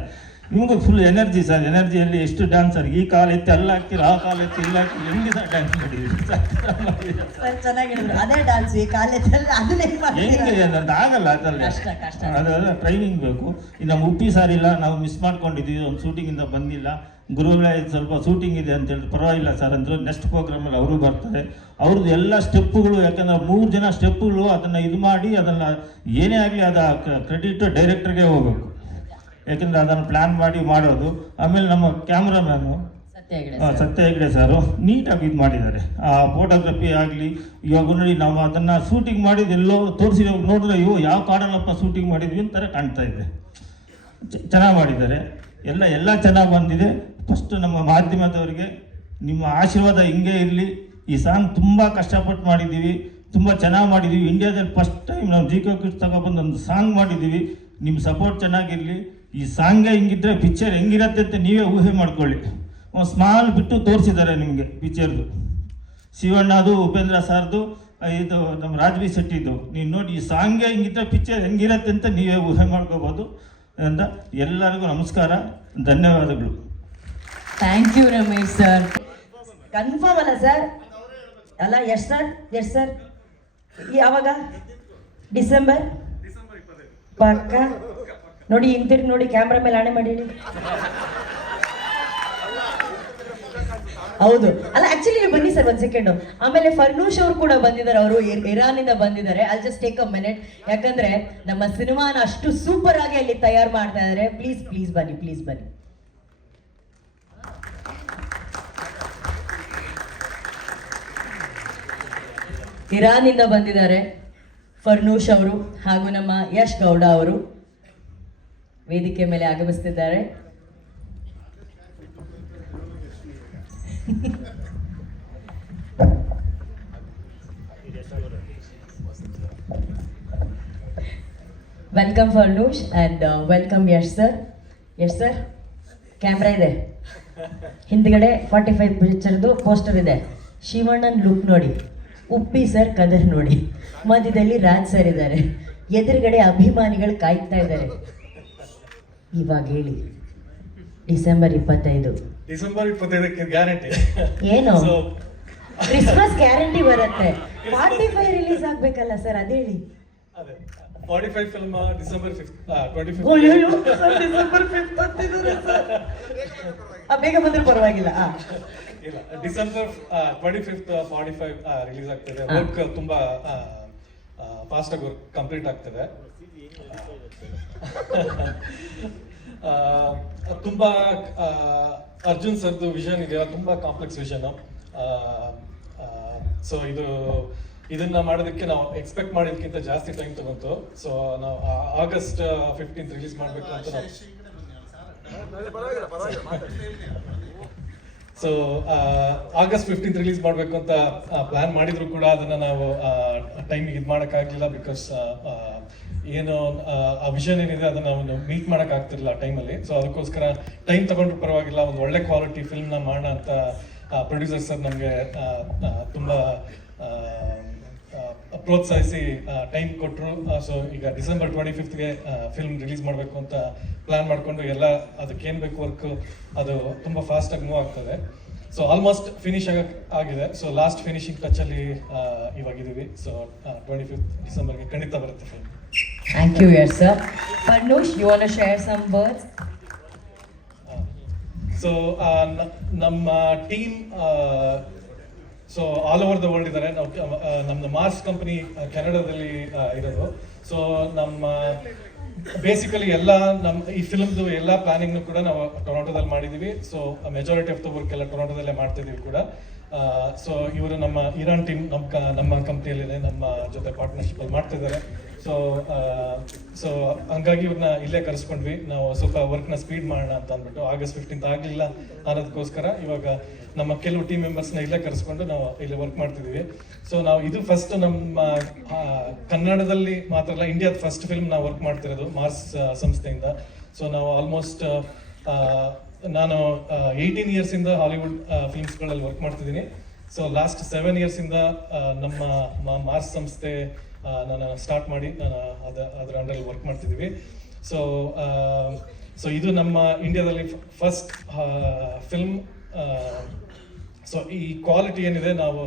ನಿಮಗೂ ಫುಲ್ ಎನರ್ಜಿ ಸರ್. ಎನರ್ಜಿಯಲ್ಲಿ ಎಷ್ಟು ಡ್ಯಾನ್ಸರ್, ಈ ಕಾಲು ಎತ್ತಿ ಅಲ್ಲ ಹಾಕ್ತೀರ, ಆ ಕಾಲು ಎತ್ತಿ ಇಲ್ಲ ಹಾಕ್ತೀರಿ, ಹೆಂಗೆ ಸರ್ ಡ್ಯಾನ್ಸ್ ಮಾಡಿದ್ದೀರಿ ಸರ್? ಚೆನ್ನಾಗಿದ್ರು ಅದೇ ಡಾನ್ಸ್ ಈ ಕಾಲೇಜಲ್ಲಿ ಹೆಂಗೆ ಅನ್ನೋದು ಆಗಲ್ಲ ಅದರಲ್ಲಿ. ಅದು ಟ್ರೈನಿಂಗ್ ಬೇಕು. ಇನ್ನು ನಮ್ಮ ಉಪ್ಪಿ ಸಾರ್ ಇಲ್ಲ, ನಾವು ಮಿಸ್ ಮಾಡ್ಕೊಂಡಿದ್ದೀವಿ, ಒಂದು ಶೂಟಿಂಗಿಂದ ಬಂದಿಲ್ಲ. ಗುರುಗಳೇ ಸ್ವಲ್ಪ ಶೂಟಿಂಗ್ ಇದೆ ಅಂತ ಹೇಳಿದ್ರು. ಪರವಾಗಿಲ್ಲ ಸರ್ ಅಂದರು. ನೆಕ್ಸ್ಟ್ ಪ್ರೋಗ್ರಾಮಲ್ಲಿ ಅವರು ಬರ್ತಾರೆ. ಅವ್ರದ್ದು ಎಲ್ಲ ಸ್ಟೆಪ್ಪುಗಳು, ಯಾಕಂದ್ರೆ 3 ಜನ ಸ್ಟೆಪ್ಪುಗಳು ಅದನ್ನು ಇದು ಮಾಡಿ ಅದನ್ನು ಏನೇ ಆಗಲಿ ಅದು ಕ್ರೆಡಿಟ್ ಡೈರೆಕ್ಟರ್ಗೆ ಹೋಗಬೇಕು. ಯಾಕೆಂದರೆ ಅದನ್ನು ಪ್ಲ್ಯಾನ್ ಮಾಡಿ ಮಾಡೋದು. ಆಮೇಲೆ ನಮ್ಮ ಕ್ಯಾಮ್ರಾಮ್ಯಾನು ಸತ್ಯ ಹೆಗ್ಡೆ ಸಾರು ನೀಟಾಗಿ ಇದು ಮಾಡಿದ್ದಾರೆ. ಆ ಫೋಟೋಗ್ರಫಿ ಆಗಲಿ, ಇವಾಗ ನೋಡಿ ನಾವು ಅದನ್ನು ಶೂಟಿಂಗ್ ಮಾಡಿದ್ದು ಎಲ್ಲೋ ತೋರಿಸಿ ನೋಡಿದ್ರೆ ಇವು ಯಾವ ಕಾಡಲ್ಲಪ್ಪ ಶೂಟಿಂಗ್ ಮಾಡಿದ್ವಿ ಅಂತಾರೆ ಕಾಣ್ತಾ ಇದೆ. ಚೆನ್ನಾಗಿ ಮಾಡಿದ್ದಾರೆ. ಎಲ್ಲ ಚೆನ್ನಾಗಿ ಬಂದಿದೆ. ಫಸ್ಟು ನಮ್ಮ ಮಾಧ್ಯಮದವರಿಗೆ ನಿಮ್ಮ ಆಶೀರ್ವಾದ ಹಿಂಗೆ ಇರಲಿ. ಈ ಸಾಂಗ್ ತುಂಬ ಕಷ್ಟಪಟ್ಟು ಮಾಡಿದ್ದೀವಿ, ತುಂಬ ಚೆನ್ನಾಗಿ ಮಾಡಿದ್ದೀವಿ. ಇಂಡಿಯಾದಲ್ಲಿ ಫಸ್ಟ್ ಟೈಮ್ ನಾವು ಜಿಕೋ ಕಿಡ್ಸ್ ತಗೊಬಂದು ಒಂದು ಸಾಂಗ್ ಮಾಡಿದ್ದೀವಿ. ನಿಮ್ಮ ಸಪೋರ್ಟ್ ಚೆನ್ನಾಗಿರಲಿ. ಈ ಸಾಂಗೇ ಹಿಂಗಿದ್ರೆ ಪಿಕ್ಚರ್ ಹೆಂಗಿರತ್ತೆ ಅಂತ ನೀವೇ ಊಹೆ ಮಾಡ್ಕೊಳ್ಳಿ. ಒಂದು ಸ್ಮಾಲ್ ಬಿಟ್ಟು ತೋರಿಸಿದ್ದಾರೆ ನಿಮಗೆ ಪಿಕ್ಚರ್ದು. ಶಿವಣ್ಣದು, ಉಪೇಂದ್ರ ಸಾರ್ದು, ಇದು ನಮ್ಮ ರಾಜ್ವಿ ಶೆಟ್ಟಿದು. ನೀವು ನೋಡಿ ಈ ಸಾಂಗೇ ಹಿಂಗಿದ್ರೆ ಪಿಕ್ಚರ್ ಹೆಂಗಿರತ್ತೆ ಅಂತ ನೀವೇ ಊಹೆ ಮಾಡ್ಕೋಬೋದು ಅಂತ. ಎಲ್ಲರಿಗೂ ನಮಸ್ಕಾರ, ಧನ್ಯವಾದಗಳು. Thank you Ramesh sir. Confirm ಅಲ್ಲ ಸರ್? ಅಲ್ಲ, ಎಷ್ಟು ಸರ್? ಯಾವಾಗ? ಡಿಸೆಂಬರ್ ಪಕ್ಕ ನೋಡಿ, ಹಿಂತಿರ್ಗಿ ನೋಡಿ, ಕ್ಯಾಮ್ರಾ ಮೇಲೆ ಆಣೆ ಮಾಡಿ ಹೇಳಿ. ಹೌದು. ಅಲ್ಲ, ಆಕ್ಚುಲಿ ನೀವು ಬನ್ನಿ ಸರ್, 1 ಸೆಕೆಂಡು. ಆಮೇಲೆ ಫರ್ನೂಷ್ ಅವರು ಕೂಡ ಬಂದಿದ್ದಾರೆ. ಅವರು ಇರಾನಿಂದ ಬಂದಿದ್ದಾರೆ. I just take a minute. ಯಾಕಂದ್ರೆ ನಮ್ಮ ಸಿನಿಮಾನ ಅಷ್ಟು ಸೂಪರ್ ಆಗಿ ಅಲ್ಲಿ ತಯಾರು ಮಾಡ್ತಾ ಇದ್ದಾರೆ. ಪ್ಲೀಸ್ ಬನ್ನಿ. ಇರಾನಿಂದ ಬಂದಿದ್ದಾರೆ ಫರ್ನೂಷ್ ಅವರು ಹಾಗೂ ನಮ್ಮ ಯಶ್ ಗೌಡ ಅವರು ವೇದಿಕೆ ಮೇಲೆ ಆಗಮಿಸುತ್ತಿದ್ದಾರೆ. Welcome Farnoosh and welcome Yash sir. Camera ಇದೆ ಹಿಂದ್ಗಡೆ, 45 ಪಿಕ್ಚರ್ದು ಪೋಸ್ಟರ್ ಇದೆ. ಶಿವಣ್ಣನ್ ಲುಕ್ ನೋಡಿ, ಉಪ್ಪಿ ಸರ್ ಕದರ್ ನೋಡಿ, ಮಧ್ಯದಲ್ಲಿ ರಾಜ್ ಸರ್ ಇದ್ದಾರೆ, ಎದುರುಗಡೆ ಅಭಿಮಾನಿಗಳು ಕಾಯ್ತಾ ಇದ್ದಾರೆ. ಇವಾಗ ಹೇಳಿ, ಡಿಸೆಂಬರ್ 25 ಗ್ಯಾರಂಟಿ ಏನು? ಕ್ರಿಸ್ಮಸ್ ಗ್ಯಾರಂಟಿ ಬರುತ್ತೆ. 45 ರಿಲೀಸ್ ಆಗ್ಬೇಕಲ್ಲ ಸರ್, ಅದೇಳಿ. 45 film December 25. ಬೇಗ ಬಂದ್ರೆ ಪರವಾಗಿಲ್ಲ. ಇಲ್ಲ, ಡಿಸೆಂಬರ್ 25 45 ರಿಲೀಸ್ ಆಗ್ತದೆ. ವರ್ಕ್ ತುಂಬಾ ಫಾಸ್ಟ್ ಆಗಿ ವರ್ಕ್ ಕಂಪ್ಲೀಟ್ ಆಗ್ತದೆ. ತುಂಬಾ ಅರ್ಜುನ್ ಸರ್ದು ವಿಷನ್ ಇದೆಯಲ್ಲ, ತುಂಬಾ ಕಾಂಪ್ಲೆಕ್ಸ್ ವಿಷನ್. ಸೊ ಇದನ್ನ ಮಾಡೋದಕ್ಕೆ ನಾವು ಎಕ್ಸ್ಪೆಕ್ಟ್ ಮಾಡೋದಕ್ಕಿಂತ ಜಾಸ್ತಿ ಟೈಮ್ ತಗೊಂತು. ಸೊ ನಾವು ಆಗಸ್ಟ್ 15 ರಿಲೀಸ್ ಮಾಡಬೇಕು ಅಂತ ನಾವು ಸೊ ಆಗಸ್ಟ್ 15 ರಿಲೀಸ್ ಮಾಡಬೇಕು ಅಂತ ಪ್ಲಾನ್ ಮಾಡಿದ್ರು ಕೂಡ ಅದನ್ನ ನಾವು ಟೈಮಿಗೆ ಇದು ಮಾಡೋಕ್ಕಾಗಲಿಲ್ಲ. ಬಿಕಾಸ್ ಏನು ಆ ವಿಷನ್ ಏನಿದೆ ಅದನ್ನ ನಾವು ಮೀಟ್ ಮಾಡಕ್ ಆಗ್ತಿರ್ಲಿಲ್ಲ ಆ ಟೈಮಲ್ಲಿ. ಸೊ ಅದಕ್ಕೋಸ್ಕರ ಟೈಮ್ ತಗೊಂಡ್ರು ಪರವಾಗಿಲ್ಲ, ಒಂದು ಒಳ್ಳೆ ಕ್ವಾಲಿಟಿ ಫಿಲ್ಮ್ನ ಮಾಡೋಣ ಅಂತ ಪ್ರೊಡ್ಯೂಸರ್ ಸರ್ ನಮಗೆ ತುಂಬ ಪ್ರೋತ್ಸಾಹಿಸಿ ಟೈಮ್ ಕೊಟ್ಟರು. ಸೊ ಈಗ ಡಿಸೆಂಬರ್ 25ಗೆ ಫಿಲ್ಮ್ ರಿಲೀಸ್ ಮಾಡಬೇಕು ಅಂತ ಪ್ಲಾನ್ ಮಾಡಿಕೊಂಡು ಎಲ್ಲ ಅದಕ್ಕೇನು ಬೇಕು ವರ್ಕ್ ಅದು ತುಂಬ ಫಾಸ್ಟಾಗಿ ಮೂವ್ ಆಗ್ತದೆ. ಸೊ ಆಲ್ಮೋಸ್ಟ್ ಫಿನಿಶ್ ಆಗಿದೆ. ಸೊ ಲಾಸ್ಟ್ ಫಿನಿಶಿಂಗ್ ಟಚಲ್ಲಿ ಇವಾಗಿದ್ದೀವಿ. ಸೊ 25th ಡಿಸೆಂಬರ್ಗೆ ಖಂಡಿತ ಬರುತ್ತೆ film. Thank you, yes, sir. Parnush, you want to share some words? So ನಮ್ಮ team so all over the world ಇದ್ದಾರೆ. ನಾವು ನಮ್ಮದು ಮಾರ್ಸ್ ಕಂಪನಿ ಕೆನಡಾದಲ್ಲಿ ಇರೋದು. ಸೊ ನಮ್ಮ ಬೇಸಿಕಲಿ ಎಲ್ಲ ನಮ್ಮ ಈ ಫಿಲ್ಮ್ದು ಎಲ್ಲ ಪ್ಲಾನಿಂಗ್ನು ಕೂಡ ನಾವು ಟೊರೊಂಟೊದಲ್ಲಿ ಮಾಡಿದ್ದೀವಿ. So majority of the work ಎಲ್ಲ ಟೊರೊಂಟೊದಲ್ಲೇ ಮಾಡ್ತಿದ್ದೀವಿ ಕೂಡ. ಸೊ ಇವರು ನಮ್ಮ ಇರಾನ್ ಟೀಮ್ ನಮ್ಮ ಕಂಪ್ನಿಯಲ್ಲಿದೆ, ನಮ್ಮ ಜೊತೆ ಪಾರ್ಟ್ನರ್ಶಿಪ್ಪಲ್ಲಿ ಮಾಡ್ತಿದ್ದಾರೆ. ಸೊ ಹಂಗಾಗಿ ಇವ್ರನ್ನ ಇಲ್ಲೇ ಕರೆಸ್ಕೊಂಡ್ವಿ. ನಾವು ಸ್ವಲ್ಪ ವರ್ಕ್ನ ಸ್ಪೀಡ್ ಮಾಡೋಣ ಅಂತ ಅಂದ್ಬಿಟ್ಟು August 15th ಆಗಲಿಲ್ಲ ಅನ್ನೋದಕ್ಕೋಸ್ಕರ ಇವಾಗ ನಮ್ಮ ಕೆಲವು ಟೀಮ್ ಮೆಂಬರ್ಸ್ನ ಇಲ್ಲೇ ಕರೆಸ್ಕೊಂಡು ನಾವು ಇಲ್ಲಿ ವರ್ಕ್ ಮಾಡ್ತಿದ್ದೀವಿ. ಸೊ ನಾವು ಇದು ಫಸ್ಟ್ ನಮ್ಮ ಕನ್ನಡದಲ್ಲಿ ಮಾತ್ರ ಅಲ್ಲ, ಇಂಡಿಯಾದ ಫಸ್ಟ್ ಫಿಲ್ಮ್ ನಾವು ವರ್ಕ್ ಮಾಡ್ತಿರೋದು ಮಾರ್ಸ್ ಸಂಸ್ಥೆಯಿಂದ. ಸೊ ನಾವು ಆಲ್ಮೋಸ್ಟ್ ನಾನು 18 ಇಯರ್ಸಿಂದ ಹಾಲಿವುಡ್ ಫಿಲ್ಮ್ಸ್ಗಳಲ್ಲಿ ವರ್ಕ್ ಮಾಡ್ತಿದ್ದೀನಿ. ಸೊ ಲಾಸ್ಟ್ 7 ಇಯರ್ಸಿಂದ ನಮ್ಮ ಮಾರ್ಸ್ ಸಂಸ್ಥೆ ನಾನು ಸ್ಟಾರ್ಟ್ ಮಾಡಿ ನಾನು ಅದರ ಅಂಡರಲ್ಲಿ ವರ್ಕ್ ಮಾಡ್ತಿದ್ದೀವಿ. ಸೊ ಇದು ನಮ್ಮ ಇಂಡಿಯಾದಲ್ಲಿ ಫಸ್ಟ್ ಫಿಲ್ಮ್. ಸೊ ಈ ಕ್ವಾಲಿಟಿ ಏನಿದೆ, ನಾವು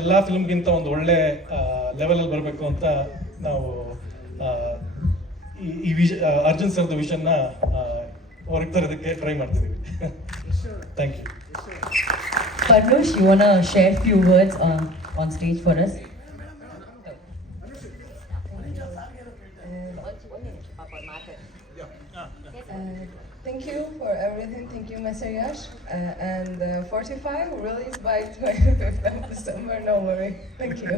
ಎಲ್ಲ ಫಿಲ್ಮ್ಗಿಂತ ಒಂದು ಒಳ್ಳೆ ಲೆವೆಲಲ್ಲಿ ಬರಬೇಕು ಅಂತ ನಾವು ಈ ಅರ್ಜುನ್ ಸರ್ದು ವಿಷನ್ನ ಹೊರಗೆ ತರೋದಕ್ಕೆ ಟ್ರೈ ಮಾಡ್ತಿದ್ದೀವಿ. Thank you. Parnush, you want to share few words on stage for us? Thank you for everything. Thank you, Mr. Yash. And 45 released by 25th of December. No worry. Thank you.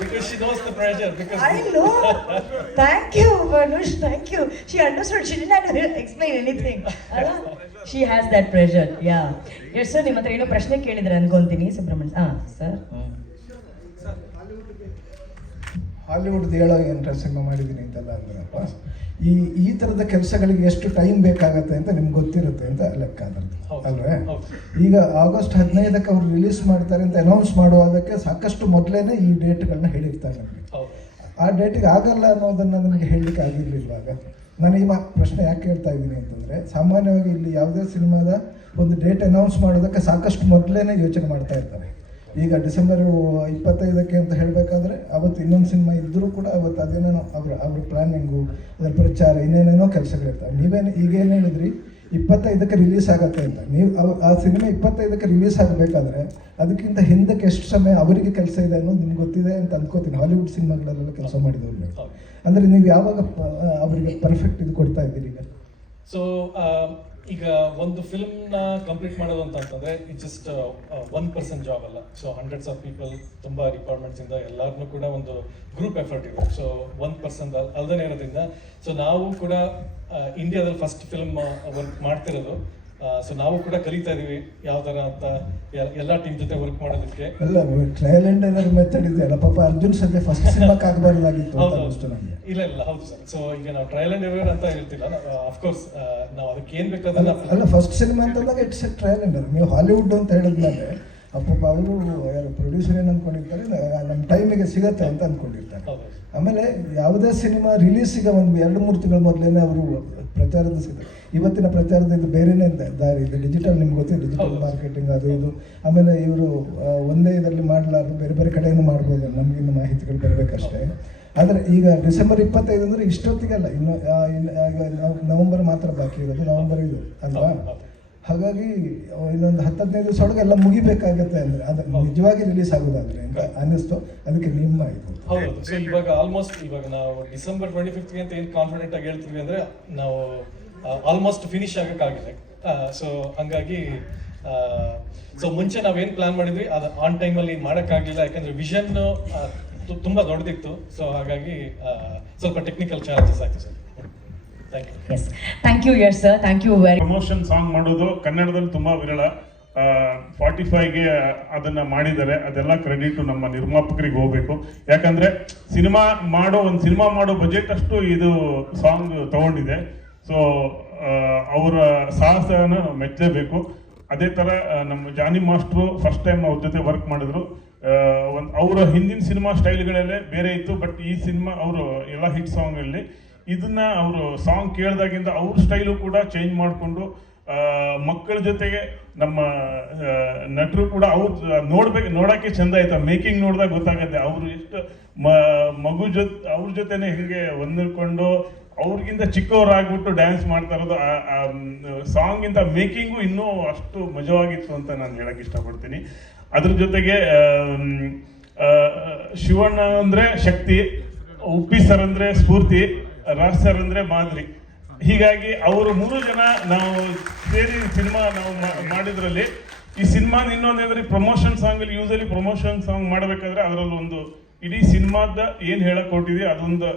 Because she knows the pressure. Because I know. Thank you, Parnush. Thank you. She understood. She didn't have to explain anything. She has that pressure. Yeah. Yes, sir. ನಿಮ್ಮ ಹತ್ರ ಏನೋ ಪ್ರಶ್ನೆ ಕೇಳಿದ್ರೆ ಅನ್ಕೊಂತೀನಿ Subrahmanya. Sir. ಹಾಲಿವುಡ್ದು ಹೇಳೋ ಏನು cinema ಮಾಡಿದ್ದೀನಿ ಅಂತೆಲ್ಲ ಅಂದ್ರಪ್ಪ. ಈ ಥರದ ಕೆಲಸಗಳಿಗೆ ಎಷ್ಟು ಟೈಮ್ ಬೇಕಾಗತ್ತೆ ಅಂತ ನಿಮ್ಗೆ ಗೊತ್ತಿರುತ್ತೆ ಅಂತ ಲೆಕ್ಕ ಅದ್ರದ್ದು ಅಲ್ವೇ. ಈಗ August 15ಕ್ಕೆ ಅವ್ರು ರಿಲೀಸ್ ಮಾಡ್ತಾರೆ ಅಂತ ಅನೌನ್ಸ್ ಮಾಡುವುದಕ್ಕೆ ಸಾಕಷ್ಟು ಮೊದಲೇ ಈ ಡೇಟ್ಗಳನ್ನ ಹೇಳಿರ್ತಾರೆ ನಮಗೆ. ಆ ಡೇಟಿಗೆ ಆಗಲ್ಲ ಅನ್ನೋದನ್ನು ನನಗೆ ಹೇಳಲಿಕ್ಕೆ ಆಗಿರಲಿಲ್ವಾಗ. ನಾನು ಈ ಪ್ರಶ್ನೆ ಯಾಕೆ ಕೇಳ್ತಾ ಇದ್ದೀನಿ ಅಂತಂದರೆ, ಸಾಮಾನ್ಯವಾಗಿ ಇಲ್ಲಿ ಯಾವುದೇ ಸಿನಿಮಾದ ಒಂದು ಡೇಟ್ ಅನೌನ್ಸ್ ಮಾಡೋದಕ್ಕೆ ಸಾಕಷ್ಟು ಮೊದಲೇ ಯೋಚನೆ ಮಾಡ್ತಾ ಇರ್ತಾರೆ. ಈಗ ಡಿಸೆಂಬರ್ 25ಕ್ಕೆ ಅಂತ ಹೇಳಬೇಕಾದ್ರೆ ಅವತ್ತು ಇನ್ನೊಂದು ಸಿನಿಮಾ ಇದ್ದರೂ ಕೂಡ ಅವತ್ತು ಅದೇನೋ ಅವ್ರ ಪ್ಲಾನಿಂಗು, ಅದರ ಪ್ರಚಾರ, ಇನ್ನೇನೇನೋ ಕೆಲಸಗಳಿರ್ತಾವೆ. ಈಗೇನು ಹೇಳಿದ್ರಿ 25ಕ್ಕೆ ರಿಲೀಸ್ ಆಗುತ್ತೆ ಅಂತ. ನೀವು ಆ ಸಿನಿಮಾ 25ಕ್ಕೆ ರಿಲೀಸ್ ಆಗಬೇಕಾದ್ರೆ ಅದಕ್ಕಿಂತ ಹಿಂದಕ್ಕೆ ಎಷ್ಟು ಸಮಯ ಅವರಿಗೆ ಕೆಲಸ ಇದೆ ಅನ್ನೋದು ನಿಮ್ಗೆ ಗೊತ್ತಿದೆ ಅಂತ ಅಂದ್ಕೋತೀನಿ. ಹಾಲಿವುಡ್ ಸಿನಿಮಾಗಳಲ್ಲೆಲ್ಲ ಕೆಲಸ ಮಾಡಿದವ್ರು ಅಂದರೆ ನೀವು ಯಾವಾಗ ಅವರಿಗೆ ಪರ್ಫೆಕ್ಟ್ ಇದು ಕೊಡ್ತಾ ಇದ್ದೀರಿ ಈಗ? ಸೊ ಈಗ ಒಂದು ಫಿಲ್ಮ್ನ ಕಂಪ್ಲೀಟ್ ಮಾಡೋದು ಅಂತಂದರೆ ಇಟ್ಸ್ ಜಸ್ಟ್ 1% ಜಾಬ್ ಅಲ್ಲ. ಸೊ ಹಂಡ್ರೆಡ್ಸ್ ಆಫ್ ಪೀಪಲ್, ತುಂಬ ಡಿಪಾರ್ಟ್ಮೆಂಟ್ಸಿಂದ ಎಲ್ಲರನ್ನೂ ಕೂಡ ಒಂದು ಗ್ರೂಪ್ ಎಫರ್ಟ್ ಇದೆ. ಸೊ 1% ಅಲ್ಲದೇ ಇರೋದ್ರಿಂದ ಸೊ ನಾವು ಕೂಡ ಇಂಡಿಯಾದಲ್ಲಿ ಫಸ್ಟ್ ಫಿಲ್ಮ್ ವರ್ಕ್ ಮಾಡ್ತಿರೋದು. ಸೊ ನಾವು ಕೂಡ ಕಲಿತಾ ಇದೀವಿ ಯಾವ ಥರ ಅಂತ ಎಲ್ಲ ಟೀಮ್ ಜೊತೆ ವರ್ಕ್ ಮಾಡೋದಕ್ಕೆ. ಅಲ್ಲ, ಟ್ರಯಲ್ ಅಂಡ್ ಎರರ್ ಮೆಥಡ್ ಇದೆಯಲ್ಲ, ಪಾಪ ಅರ್ಜುನ್ ಸದ್ಯ ಫಸ್ಟ್ ಸಿನಿಮಾಕ್ಕೆ ಆಗಬಾರ್ದಾಗಿತ್ತು. ಇಲ್ಲ ಹೌದು ಸರ್. ಸೊ ಈಗ ನಾವು ಟ್ರಯಲ್ ಅಂಡ್ ಎರರ್ ಅಂತ ಹೇಳ್ತಿಲ್ಲ. ಅಫ್ಕೋರ್ಸ್ ನಾವು ಅದಕ್ಕೆ ಏನು ಬೇಕಾದಲ್ಲ. ಅಲ್ಲ, ಫಸ್ಟ್ ಸಿನಿಮಾ ಅಂತಂದಾಗ it's A trial and error. ನೀವು ಹಾಲಿವುಡ್ ಅಂತ ಹೇಳಿದ್ಮೇಲೆ ಪಾಪ ಅವರು ಯಾರು ಪ್ರೊಡ್ಯೂಸರ್ ಏನು ಅಂದ್ಕೊಂಡಿರ್ತಾರೆ, ನಮ್ಮ ಟೈಮಿಗೆ ಸಿಗತ್ತೆ ಅಂತ ಅಂದ್ಕೊಂಡಿರ್ತಾರೆ. ಆಮೇಲೆ ಯಾವುದೇ ಸಿನಿಮಾ ರಿಲೀಸಿಗೆ ಒಂದು 2-3 ತಿಂಗಳ ಮೊದಲೇ ಅವರು ಪ್ರಚಾರದ ಸಿಗುತ್ತೆ. ಇವತ್ತಿನ ಪ್ರಚಾರದ ಇದು ಬೇರೆನೇ ದಾರಿ ಇದೆ. ಡಿಜಿಟಲ್ ನಿಮ್ಗೆ ಗೊತ್ತಿದೆ, ಡಿಜಿಟಲ್ ಮಾರ್ಕೆಟಿಂಗ್ ಅದು ಇದು. ಆಮೇಲೆ ಇವರು ಒಂದೇ ಇದರಲ್ಲಿ ಮಾಡಲಾರ್ದು ಬೇರೆ ಬೇರೆ ಕಡೆಯೂ ಮಾಡ್ಬೋದು, ನಮಗಿನ್ನು ಮಾಹಿತಿಗಳು ಬರಬೇಕಷ್ಟೇ. ಆದರೆ ಈಗ ಡಿಸೆಂಬರ್ 25 ಅಂದರೆ ಇಷ್ಟೊತ್ತಿಗೆಲ್ಲ ಇನ್ನು ನವಂಬರ್ ಮಾತ್ರ ಬಾಕಿ ಇರೋದು. ನವಂಬರ್ ಇದು ಅಲ್ವಾ? ಹಾಗಾಗಿ ಇನ್ನೊಂದು 10-15 ದಿವಸ ಒಳಗೆ ಎಲ್ಲ ಮುಗಿಬೇಕಾಗತ್ತೆ. ಅಂದರೆ ಅದು ನಿಜವಾಗಿ ರಿಲೀಸ್ ಆಗೋದಾದ್ರೆ ಅಂತ ಅನ್ನಿಸ್ತು. ಅದಕ್ಕೆ ನಿಮ್ಮ ಇದು ಹೌದು. ಸೊ ಇವಾಗ ಆಲ್ಮೋಸ್ಟ್ ಇವಾಗ ನಾವು ಡಿಸೆಂಬರ್ 25ಗೆ ಅಂತ ಏನು ಕಾನ್ಫಿಡೆಂಟ್ ಆಗಿ ಹೇಳ್ತೀವಿ ಅಂದರೆ ನಾವು ಆಲ್ಮೋಸ್ಟ್ ಫಿನಿಶ್ ಆಗೋಕ್ಕಾಗಿದೆ. ಸೊ ಹಂಗಾಗಿ ಸೊ ಮುಂಚೆ ನಾವೇನು ಪ್ಲಾನ್ ಮಾಡಿದ್ವಿ ಅದು ಆನ್ ಟೈಮಲ್ಲಿ ಮಾಡೋಕ್ಕಾಗಲಿಲ್ಲ, ಯಾಕಂದರೆ ವಿಷನ್ ತುಂಬ ದೊಡ್ಡದಿತ್ತು. ಸೊ ಹಾಗಾಗಿ ಸ್ವಲ್ಪ ಟೆಕ್ನಿಕಲ್ ಚಾಲೆಂಜಸ್ ಆಯ್ತು sir. Thank you yes sir. Thank you very. Promotion song ಮಾಡೋದು ಕನ್ನಡದಲ್ಲಿ ತುಂಬಾ ವಿರಳ. 45ಗೆ ಅದನ್ನ ಮಾಡಿದ್ದಾರೆ. ಅದೆಲ್ಲ ಕ್ರೆಡಿಟ್ ನಮ್ಮ ನಿರ್ಮಾಪಕರಿಗೆ ಹೋಗ್ಬೇಕು. ಯಾಕಂದ್ರೆ ಒಂದು ಸಿನಿಮಾ ಮಾಡೋ ಬಜೆಟ್ ಅಷ್ಟು ಇದು ಸಾಂಗ್ ತಗೊಂಡಿದೆ. ಸೊ ಅವರ ಸಾಹಸನ ಮೆಚ್ಚಲೇಬೇಕು. ಅದೇ ಥರ ನಮ್ಮ ಜಾನಿ ಮಾಸ್ಟ್ರು ಫಸ್ಟ್ ಟೈಮ್ ಅವ್ರ ಜೊತೆ ವರ್ಕ್ ಮಾಡಿದ್ರು. ಅವರ ಹಿಂದಿನ ಸಿನಿಮಾ ಸ್ಟೈಲ್ಗಳಲ್ಲೇ ಬೇರೆ ಇತ್ತು, ಬಟ್ ಈ ಸಿನಿಮಾ ಅವರು ಎಲ್ಲ ಹಿಟ್ ಸಾಂಗಲ್ಲಿ ಇದನ್ನ ಅವರು ಸಾಂಗ್ ಕೇಳಿದಾಗಿಂದ ಅವ್ರ ಸ್ಟೈಲು ಕೂಡ ಚೇಂಜ್ ಮಾಡಿಕೊಂಡು ಮಕ್ಕಳ ಜೊತೆಗೆ ನಮ್ಮ ನಟರು ಕೂಡ ಅವ್ರು ನೋಡೋಕ್ಕೆ ಚಂದ ಆಯ್ತು. ಮೇಕಿಂಗ್ ನೋಡಿದಾಗ ಗೊತ್ತಾಗುತ್ತೆ ಅವರು ಎಷ್ಟು ಮಗು ಅವ್ರ ಜೊತೆನೆ ಹಿಂಗೆ ಹೊಂದಿಕೊಂಡು ಅವ್ರಿಗಿಂತ ಚಿಕ್ಕವರಾಗ್ಬಿಟ್ಟು ಡ್ಯಾನ್ಸ್ ಮಾಡ್ತಾ ಇರೋದು. ಸಾಂಗಿಂತ ಮೇಕಿಂಗು ಇನ್ನೂ ಅಷ್ಟು ಮಜವಾಗಿತ್ತು ಅಂತ ನಾನು ಹೇಳಕ್ಕೆ ಇಷ್ಟಪಡ್ತೀನಿ. ಅದ್ರ ಜೊತೆಗೆ ಶಿವಣ್ಣ ಅಂದರೆ ಶಕ್ತಿ, ಉಪ್ಪಿ ಸರ್ ಅಂದರೆ ಸ್ಫೂರ್ತಿ, ರಾಜ್ ಸರ್ ಅಂದರೆ ಮಾದರಿ. ಹೀಗಾಗಿ ಅವರು 3 ಜನ ನಾವು ಸೇರಿ ಸಿನಿಮಾ ನಾವು ಮಾಡಿದ್ರಲ್ಲಿ ಈ ಸಿನಿಮಾದ ಇನ್ನೊಂದೇಂದ್ರೆ ಪ್ರಮೋಷನ್ ಸಾಂಗಲ್ಲಿ ಯೂಸಲಿ ಪ್ರಮೋಷನ್ ಸಾಂಗ್ ಮಾಡಬೇಕಾದ್ರೆ ಅದರಲ್ಲಿ ಒಂದು ಇಡೀ ಸಿನಿಮಾದ ಏನು ಹೇಳಕ್ ಕೊಟ್ಟಿದೆ ಅದೊಂದು